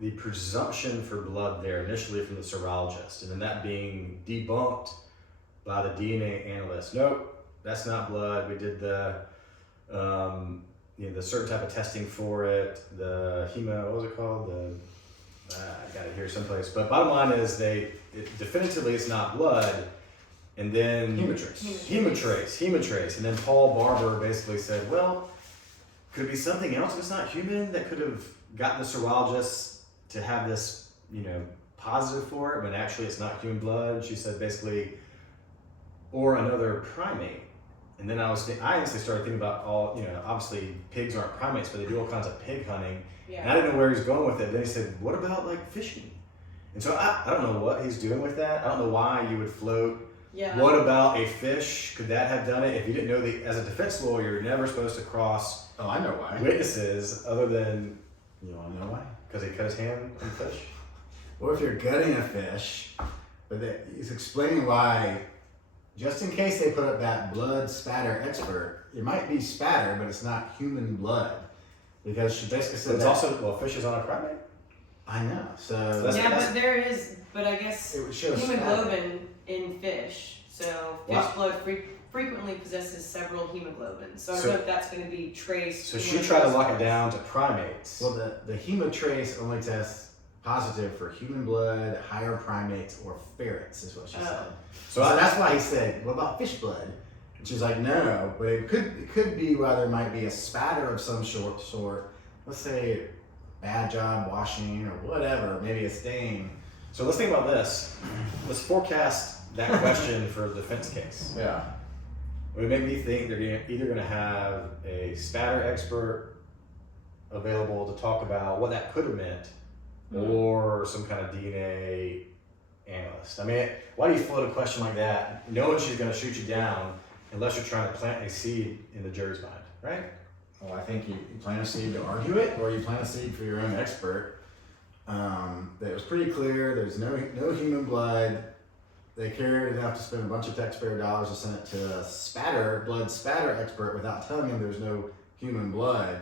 the presumption for blood there initially from the serologist, and then that being debunked by the DNA analyst. Nope, that's not blood. We did the certain type of testing for it, the what was it called? I got it here someplace. But bottom line is definitively it's not blood. And then hemotrace. And then Paul Barber basically said, well, could it be something else if it's not human that could have gotten the serologist to have this, positive for it, but actually it's not human blood. She said basically, or another primate. And then I honestly started thinking about obviously pigs aren't primates, but they do all kinds of pig hunting. Yeah. And I didn't know where he was going with it. Then he said, what about like fishing? And so I don't know what he's doing with that. I don't know why you would float. Yeah. What about a fish? Could that have done it? If you didn't know as a defense lawyer, you're never supposed to cross I know why. Witnesses other than, you want to know why? Because he cut his hand on the fish? Or if you're gutting a fish, but he's explaining why, just in case they put up that blood spatter expert, it might be spatter, but it's not human blood. Because she basically said fish is on a primate? I know. But I guess hemoglobin in fish. So fish blood frequently possesses several hemoglobins. So I don't know if that's going to be traced. So she tried to lock it down to primates. Well, the hemotrace only tests positive for human blood, higher primates, or ferrets, is what she said. So that's why he said, what about fish blood? And she's like, no, but it could be why there might be a spatter of some sort. Let's say bad job washing or whatever, maybe a stain. So let's think about this. Let's forecast that question for a defense case. Yeah. It would make me think they're either going to have a spatter expert available to talk about what that could have meant, or some kind of DNA analyst. I mean, why do you float a question like that knowing she's going to shoot you down unless you're trying to plant a seed in the jury's mind, right? Well, I think you plant a seed to argue it, or you plant a seed for your own expert. That was pretty clear. There's no human blood. They cared enough to spend a bunch of taxpayer dollars to send it to a blood spatter expert without telling him there's no human blood.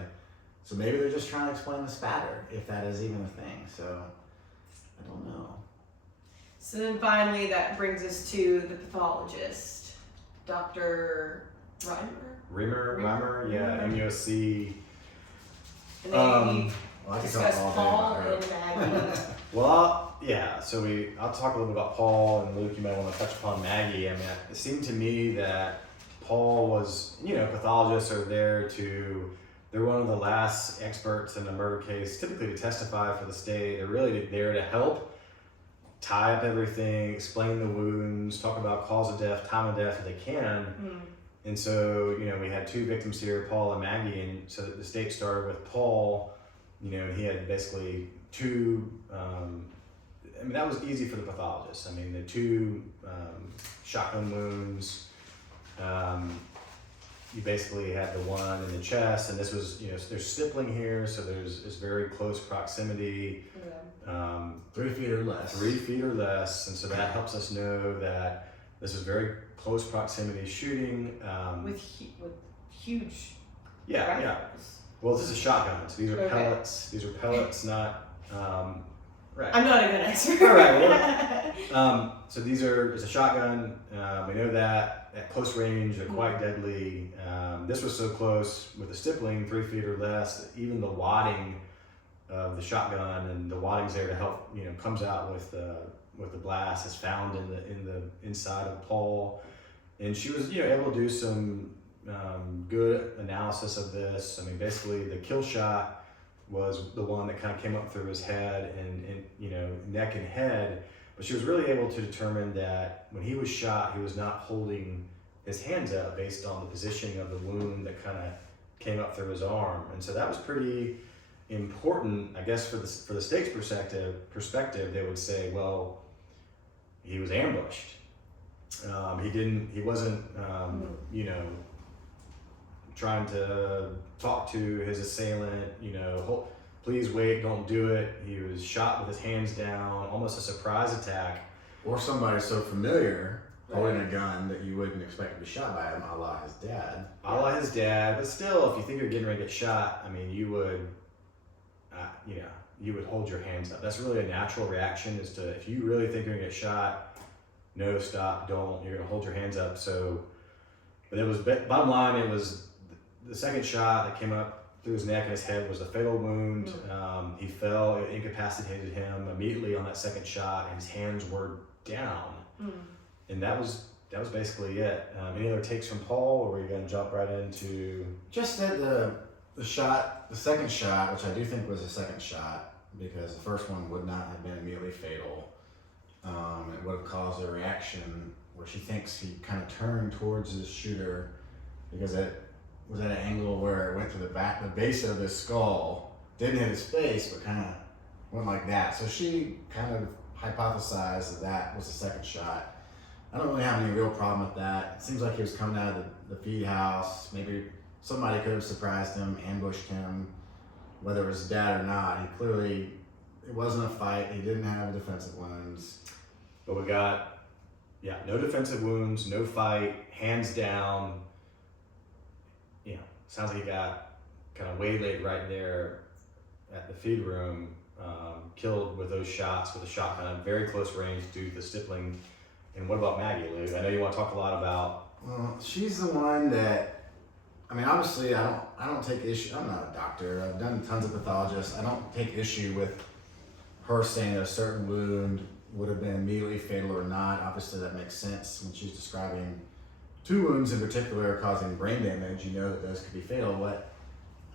So maybe they're just trying to explain the spatter, if that is even a thing. So I don't know. So then finally, that brings us to the pathologist, Dr. Riemer, yeah, MUSC. And then we discussed Paul and Maggie. So I'll talk a little bit about Paul, and Luke, you might want to touch upon Maggie. I mean, it seemed to me that Paul was, pathologists are they're one of the last experts in a murder case, typically to testify for the state. They're really there to help tie up everything, explain the wounds, talk about cause of death, time of death if they can. And so, we had 2 victims here, Paul and Maggie, and so the state started with Paul. He had basically 2, that was easy for the pathologist. The 2 shotgun wounds, you basically had the one in the chest, and this was, there's stippling here, so there's very close proximity. 3 feet or less. 3 feet or less, and so that helps us know that this is very close proximity shooting. With huge Yeah. rifles. Well, this is a shotgun, so these are pellets. These are pellets, not right. I'm not a good expert. All right. Well, so it's a shotgun. We know that at close range, they're quite deadly. This was so close with the stippling, 3 feet or less, that even the wadding of the shotgun, and the wadding's there to help, comes out with the blast, is found in the inside of Paul, and she was, able to do some good analysis of this. Basically the kill shot was the one that kind of came up through his head and neck and head, but she was really able to determine that when he was shot, he was not holding his hands up based on the positioning of the wound that kind of came up through his arm. And so that was pretty important, I guess, for the state's perspective. They would say, well, he was ambushed. He wasn't, trying to talk to his assailant, please wait, don't do it. He was shot with his hands down, almost a surprise attack. Or somebody so familiar holding a gun that you wouldn't expect to be shot by him, a la his dad. A la his dad, but still, if you think you're getting ready to get shot, you would, you would hold your hands up. That's really a natural reaction, is to, if you really think you're gonna get shot, no, stop, don't, you're gonna hold your hands up. So, but it was, bottom line, it was the second shot that came up through his neck and his head was a fatal wound. He fell, it incapacitated him immediately on that second shot, and his hands were down. And that was basically it. Any other takes from Paul, or were you gonna jump right into? Just that the second shot, which I do think was a second shot, because the first one would not have been immediately fatal. It would have caused a reaction where she thinks he kind of turned towards his shooter, because it was at an angle where it went to the base of his skull, didn't hit his face, but kind of went like that. So she kind of hypothesized that was the second shot. I don't really have any real problem with that. It seems like he was coming out of the feed house. Maybe somebody could have surprised him, ambushed him, whether it was his dad or not. It wasn't a fight. He didn't have defensive wounds. But we got, no defensive wounds, no fight, hands down. Sounds like he got kind of waylaid right there at the feed room, killed with those shots with a shotgun, very close range due to the stippling. And what about Maggie, Lou? I know you want to talk a lot about. Well, she's the one that, obviously I don't take issue. I'm not a doctor. I've done tons of pathologists. I don't take issue with her saying that a certain wound would have been immediately fatal or not. Obviously that makes sense when she's describing 2 wounds in particular causing brain damage. You know that those could be fatal. What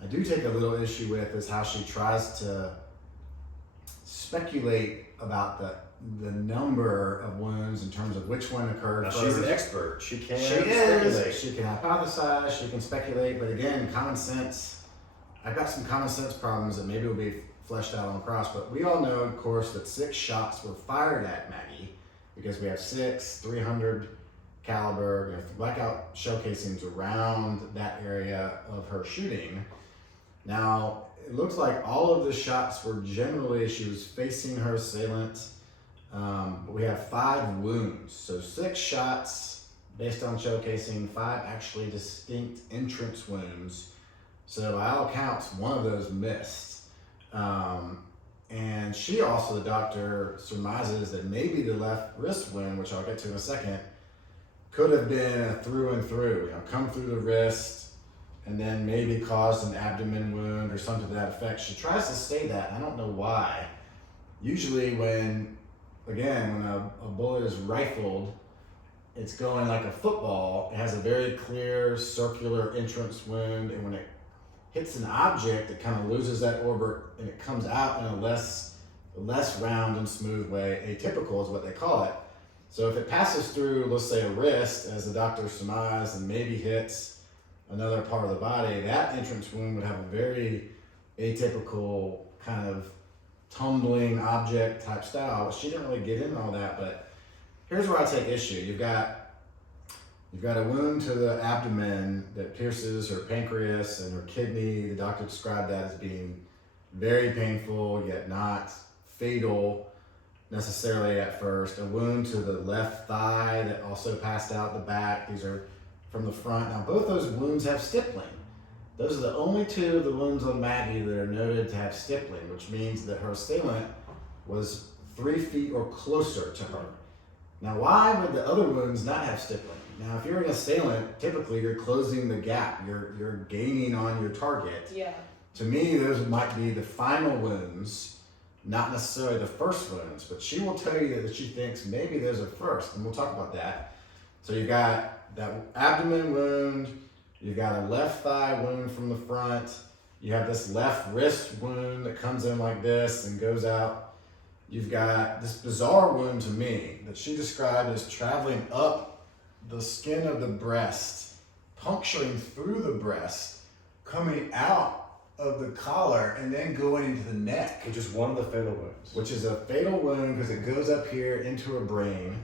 I do take a little issue with is how she tries to speculate about the number of wounds in terms of which one occurred first. She's an expert. She can speculate. She can hypothesize, she can speculate, but again, common sense. I've got some common sense problems that maybe will be fleshed out on the cross, but we all know, of course, that 6 shots were fired at Maggie, because we have 6 300 caliber, blackout shell casings around that area of her shooting. Now, it looks like all of the shots were generally, she was facing her assailant, but we have 5 wounds. So 6 shots based on shell casing, 5 actually distinct entrance wounds. So by all accounts, one of those missed. And she also, the doctor, surmises that maybe the left wrist wound, which I'll get to in a second, could have been a through and through, come through the wrist and then maybe caused an abdomen wound or something to that effect. She tries to say that. I don't know why. Usually when a bullet is rifled, it's going like a football. It has a very clear circular entrance wound, and when it hits an object, it kind of loses that orbit and it comes out in a less round and smooth way. Atypical is what they call it. So if it passes through, let's say, a wrist, as the doctor surmised, and maybe hits another part of the body, that entrance wound would have a very atypical kind of tumbling object type style. She didn't really get into all that, but here's where I take issue. You've got a wound to the abdomen that pierces her pancreas and her kidney. The doctor described that as being very painful, yet not fatal necessarily at first. A wound to the left thigh that also passed out the back. These are from the front. Now, both those wounds have stippling. Those are the only two of the wounds on Maggie that are noted to have stippling, which means that her assailant was 3 feet or closer to her. Now, why would the other wounds not have stippling? Now, if you're an assailant, typically you're closing the gap. You're gaining on your target. Yeah. To me, those might be the final wounds, not necessarily the first wounds, but she will tell you that she thinks maybe those are first, and we'll talk about that. So you've got that abdomen wound, you've got a left thigh wound from the front, you have this left wrist wound that comes in like this and goes out. You've got this bizarre wound to me that she described as traveling up the skin of the breast, puncturing through the breast, coming out of the collar, and then going into the neck. Which is one of the fatal wounds. Which is a fatal wound because it goes up here into her brain,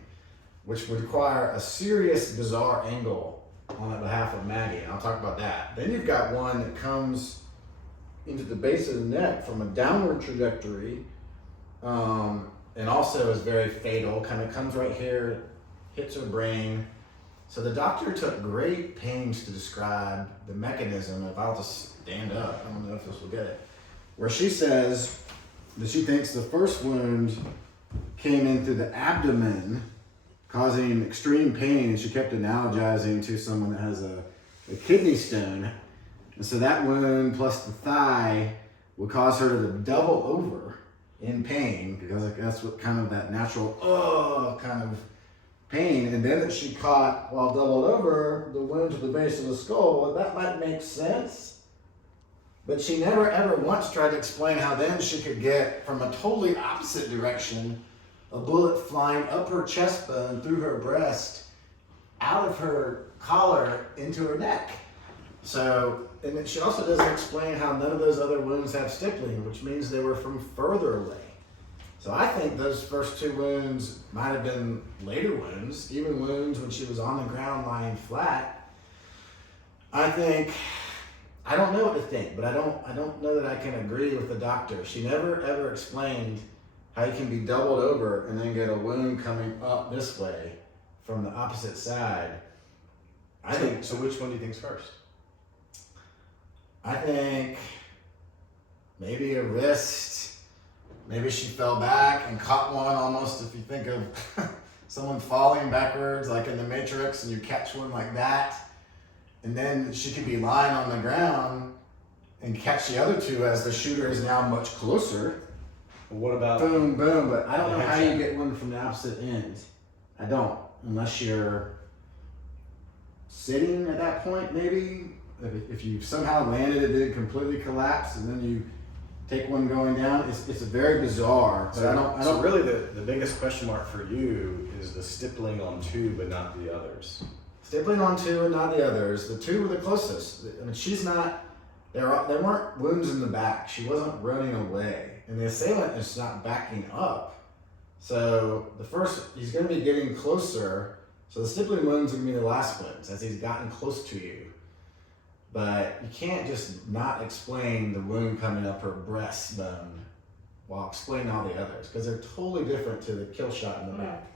which would require a serious, bizarre angle on the behalf of Maggie. And I'll talk about that. Then you've got one that comes into the base of the neck from a downward trajectory, and also is very fatal, kind of comes right here, hits her brain. So the doctor took great pains to describe the mechanism. If I'll just stand up, I don't know if this will get it, where she says that she thinks the first wound came in through the abdomen, causing extreme pain, and she kept analogizing to someone that has a kidney stone. And so that wound plus the thigh would cause her to double over in pain, because that's what kind of that natural kind of pain. And then that she caught while doubled over the wound to the base of the skull. Well, that might make sense, but she never ever once tried to explain how then she could get from a totally opposite direction a bullet flying up her chest bone through her breast, out of her collar into her neck. So, and then she also doesn't explain how none of those other wounds have stippling, which means they were from further away. So I think those first two wounds might have been later wounds, even wounds when she was on the ground lying flat. I don't know what to think, but I don't know that I can agree with the doctor. She never ever explained how you can be doubled over and then get a wound coming up this way from the opposite side. So which one do you think's first? I think maybe a wrist. Maybe she fell back and caught one almost, if you think of someone falling backwards like in the Matrix, and you catch one like that. And then she could be lying on the ground and catch the other two as the shooter is now much closer. What about boom, boom, but I don't know how you get one from the opposite end. I don't, unless you're sitting at that point, maybe. If you somehow landed, it didn't completely collapse, and then you take one going down. It's a very bizarre. But So really, the biggest question mark for you is the stippling on two, but not the others. Stippling on two and not the others. The two were the closest. I mean, she's not. There weren't wounds in the back. She wasn't running away, and the assailant is not backing up. So the first, he's going to be getting closer. So the stippling wounds are going to be the last ones as he's gotten close to you. But you can't just not explain the wound coming up her breastbone while explaining all the others, because they're totally different to the kill shot in the back.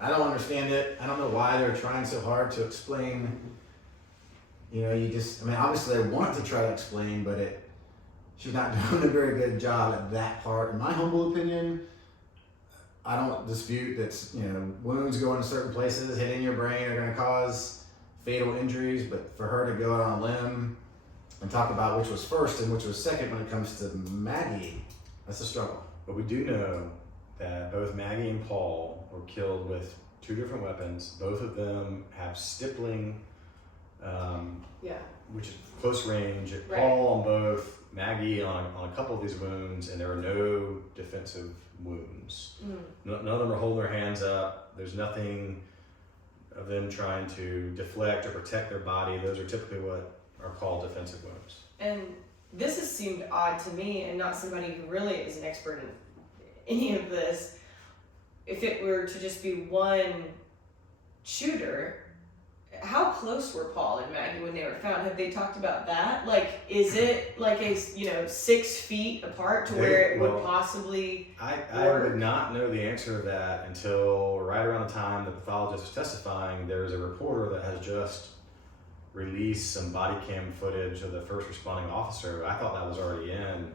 I don't understand it. I don't know why they're trying so hard to explain. Obviously they want to try to explain, but she's not doing a very good job at that part. In my humble opinion, I don't dispute that, wounds going to certain places, hitting your brain, are going to cause fatal injuries, but for her to go out on a limb and talk about which was first and which was second when it comes to Maggie, that's a struggle. But we do know that both Maggie and Paul were killed with two different weapons. Both of them have stippling, which is close range. Right. Paul on both, Maggie on a couple of these wounds, and there are no defensive wounds. None of them are holding their hands up. There's nothing of them trying to deflect or protect their body. Those are typically what are called defensive wounds. And this has seemed odd to me, and not somebody who really is an expert in any of this. If it were to just be one shooter, how close were Paul and Maggie when they were found? Have they talked about that? Like, is it like 6 feet apart to where it would possibly I would not know the answer to that until right around the time the pathologist was testifying. There's a reporter that has just released some body cam footage of the first responding officer. I thought that was already in.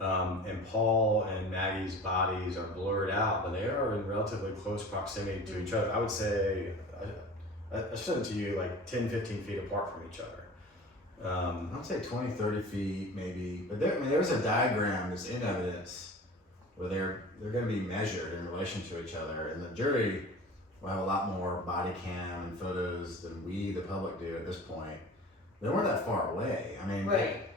And Paul and Maggie's bodies are blurred out, but they are in relatively close proximity to each other. I would say, I said it to you, like 10, 15 feet apart from each other. I'd say 20, 30 feet maybe. But there's a diagram that's in evidence where they're going to be measured in relation to each other. And the jury will have a lot more body cam and photos than we, the public, do at this point. They weren't that far away. I mean, right.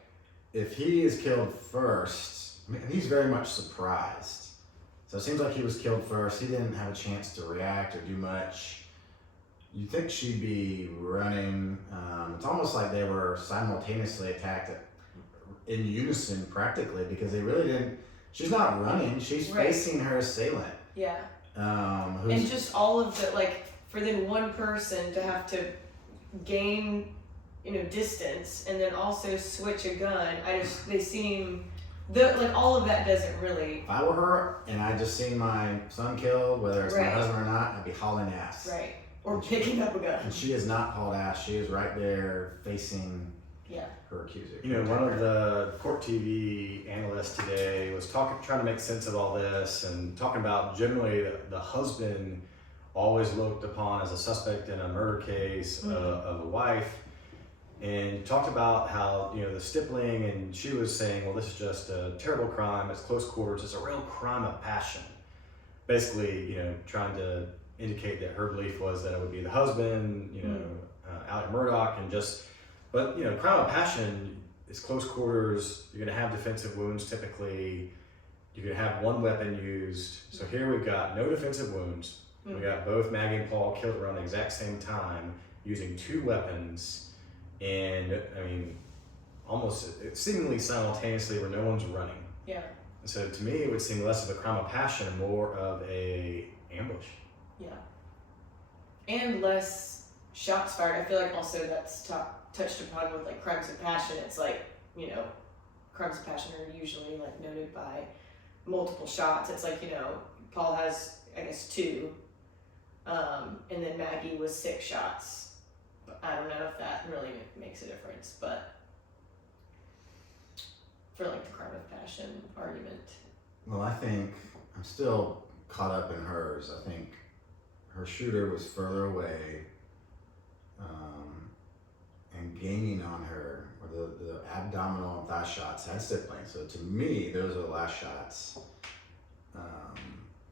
If he is killed first, he's very much surprised. So it seems like he was killed first. He didn't have a chance to react or do much. You'd think she'd be running. It's almost like they were simultaneously attacked in unison practically, because they really didn't. She's not running. She's facing her assailant. Yeah. And just all of the, like, for then one person to have to gain distance and then also switch a gun, they seem, all of that doesn't really. If I were her and I just seen my son killed, whether it's my husband or not, I'd be hauling ass. Right. Or picking up a gun. And she is not hauled ass. She is right there facing her accuser. One of the court TV analysts today was trying to make sense of all this and talking about generally the husband always looked upon as a suspect in a murder case of a wife. And talked about how, the stippling, and she was saying, well, this is just a terrible crime, it's close quarters, it's a real crime of passion. Basically, trying to indicate that her belief was that it would be the husband, Alex Murdaugh, but crime of passion is close quarters, you're gonna have defensive wounds typically, you're gonna have one weapon used. So here we've got no defensive wounds, we got both Maggie and Paul killed around the exact same time using 2 weapons. And almost seemingly simultaneously where no one's running. Yeah. And so to me, it would seem less of a crime of passion and more of a ambush. Yeah. And less shots fired. I feel like also that's touched upon with like crimes of passion. It's like, crimes of passion are usually like noted by multiple shots. It's like, Paul has, I guess, 2. And then Maggie was 6 shots. I don't know if that really makes a difference, but for like the crime of passion argument. Well, I think I'm still caught up in hers. I think her shooter was further away and gaining on her, or the abdominal and thigh shots had stippling. So to me, those are the last shots.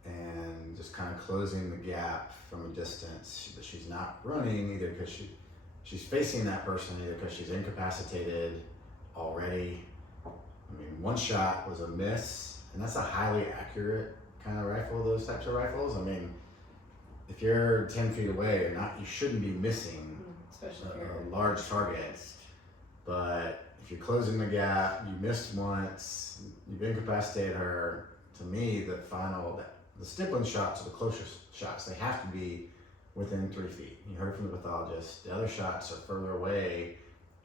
And just kind of closing the gap from a distance. But she's not running either because she's facing that person, either because she's incapacitated already. One shot was a miss, and that's a highly accurate kind of rifle, those types of rifles. If you're 10 feet away, you shouldn't be missing a large target. But if you're closing the gap, you missed once, you've incapacitated her. To me, the stippling shots are the closest shots. They have to be within 3 feet. You heard from the pathologist. The other shots are further away.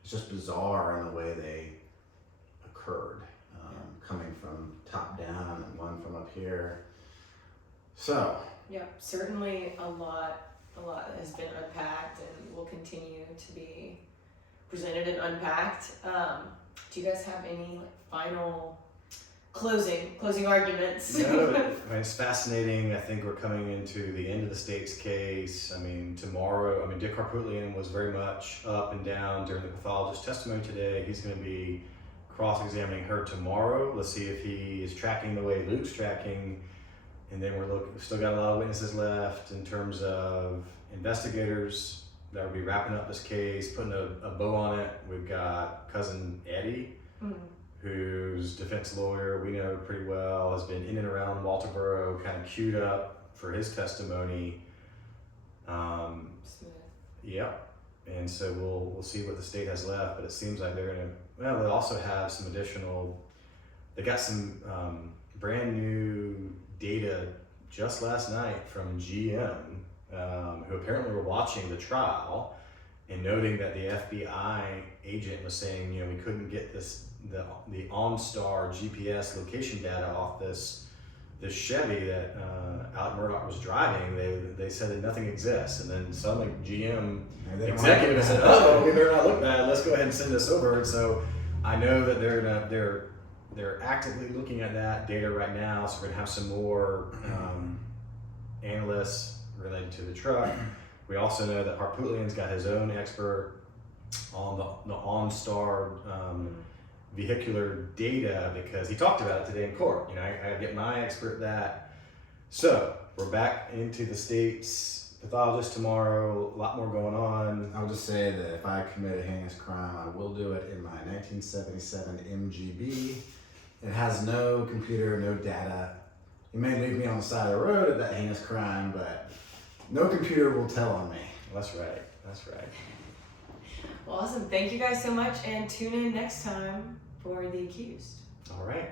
It's just bizarre in the way they occurred, coming from top down and one from up here. So. Yeah, certainly a lot has been unpacked and will continue to be presented and unpacked. Do you guys have any final closing arguments? No, it's fascinating. I think we're coming into the end of the state's case. Tomorrow, Dick Harpootlian was very much up and down during the pathologist's testimony today. He's going to be cross-examining her tomorrow. Let's see if he is tracking the way Luke's tracking. And then we've still got a lot of witnesses left in terms of investigators that will be wrapping up this case, putting a bow on it. We've got cousin Eddie, whose defense lawyer we know pretty well, has been in and around Walterboro, kind of queued up for his testimony. Smooth. Yep. And so we'll see what the state has left, but it seems like they're gonna, well, they also have some additional, they got some brand new data just last night from GM, who apparently were watching the trial and noting that the FBI agent was saying, you know, we couldn't get the OnStar GPS location data off this Chevy that Alec Murdaugh was driving. They said that nothing exists, and then suddenly GM executive said, "Oh, we better not look bad. Let's go ahead and send this over." And so I know that they're actively looking at that data right now. So we're gonna have some more analysts related to the truck. We also know that Harpootlian's got his own expert on the OnStar vehicular data, because he talked about it today in court. You know, I get my expert that. So we're back into the state's pathologist tomorrow. A lot more going on. I'll just say that if I commit a heinous crime, I will do it in my 1977 MGB. It has no computer, no data. You may leave me on the side of the road at that heinous crime, but no computer will tell on me. That's right. That's right. Well, awesome. Thank you guys so much, and tune in next time for The Accused. All right.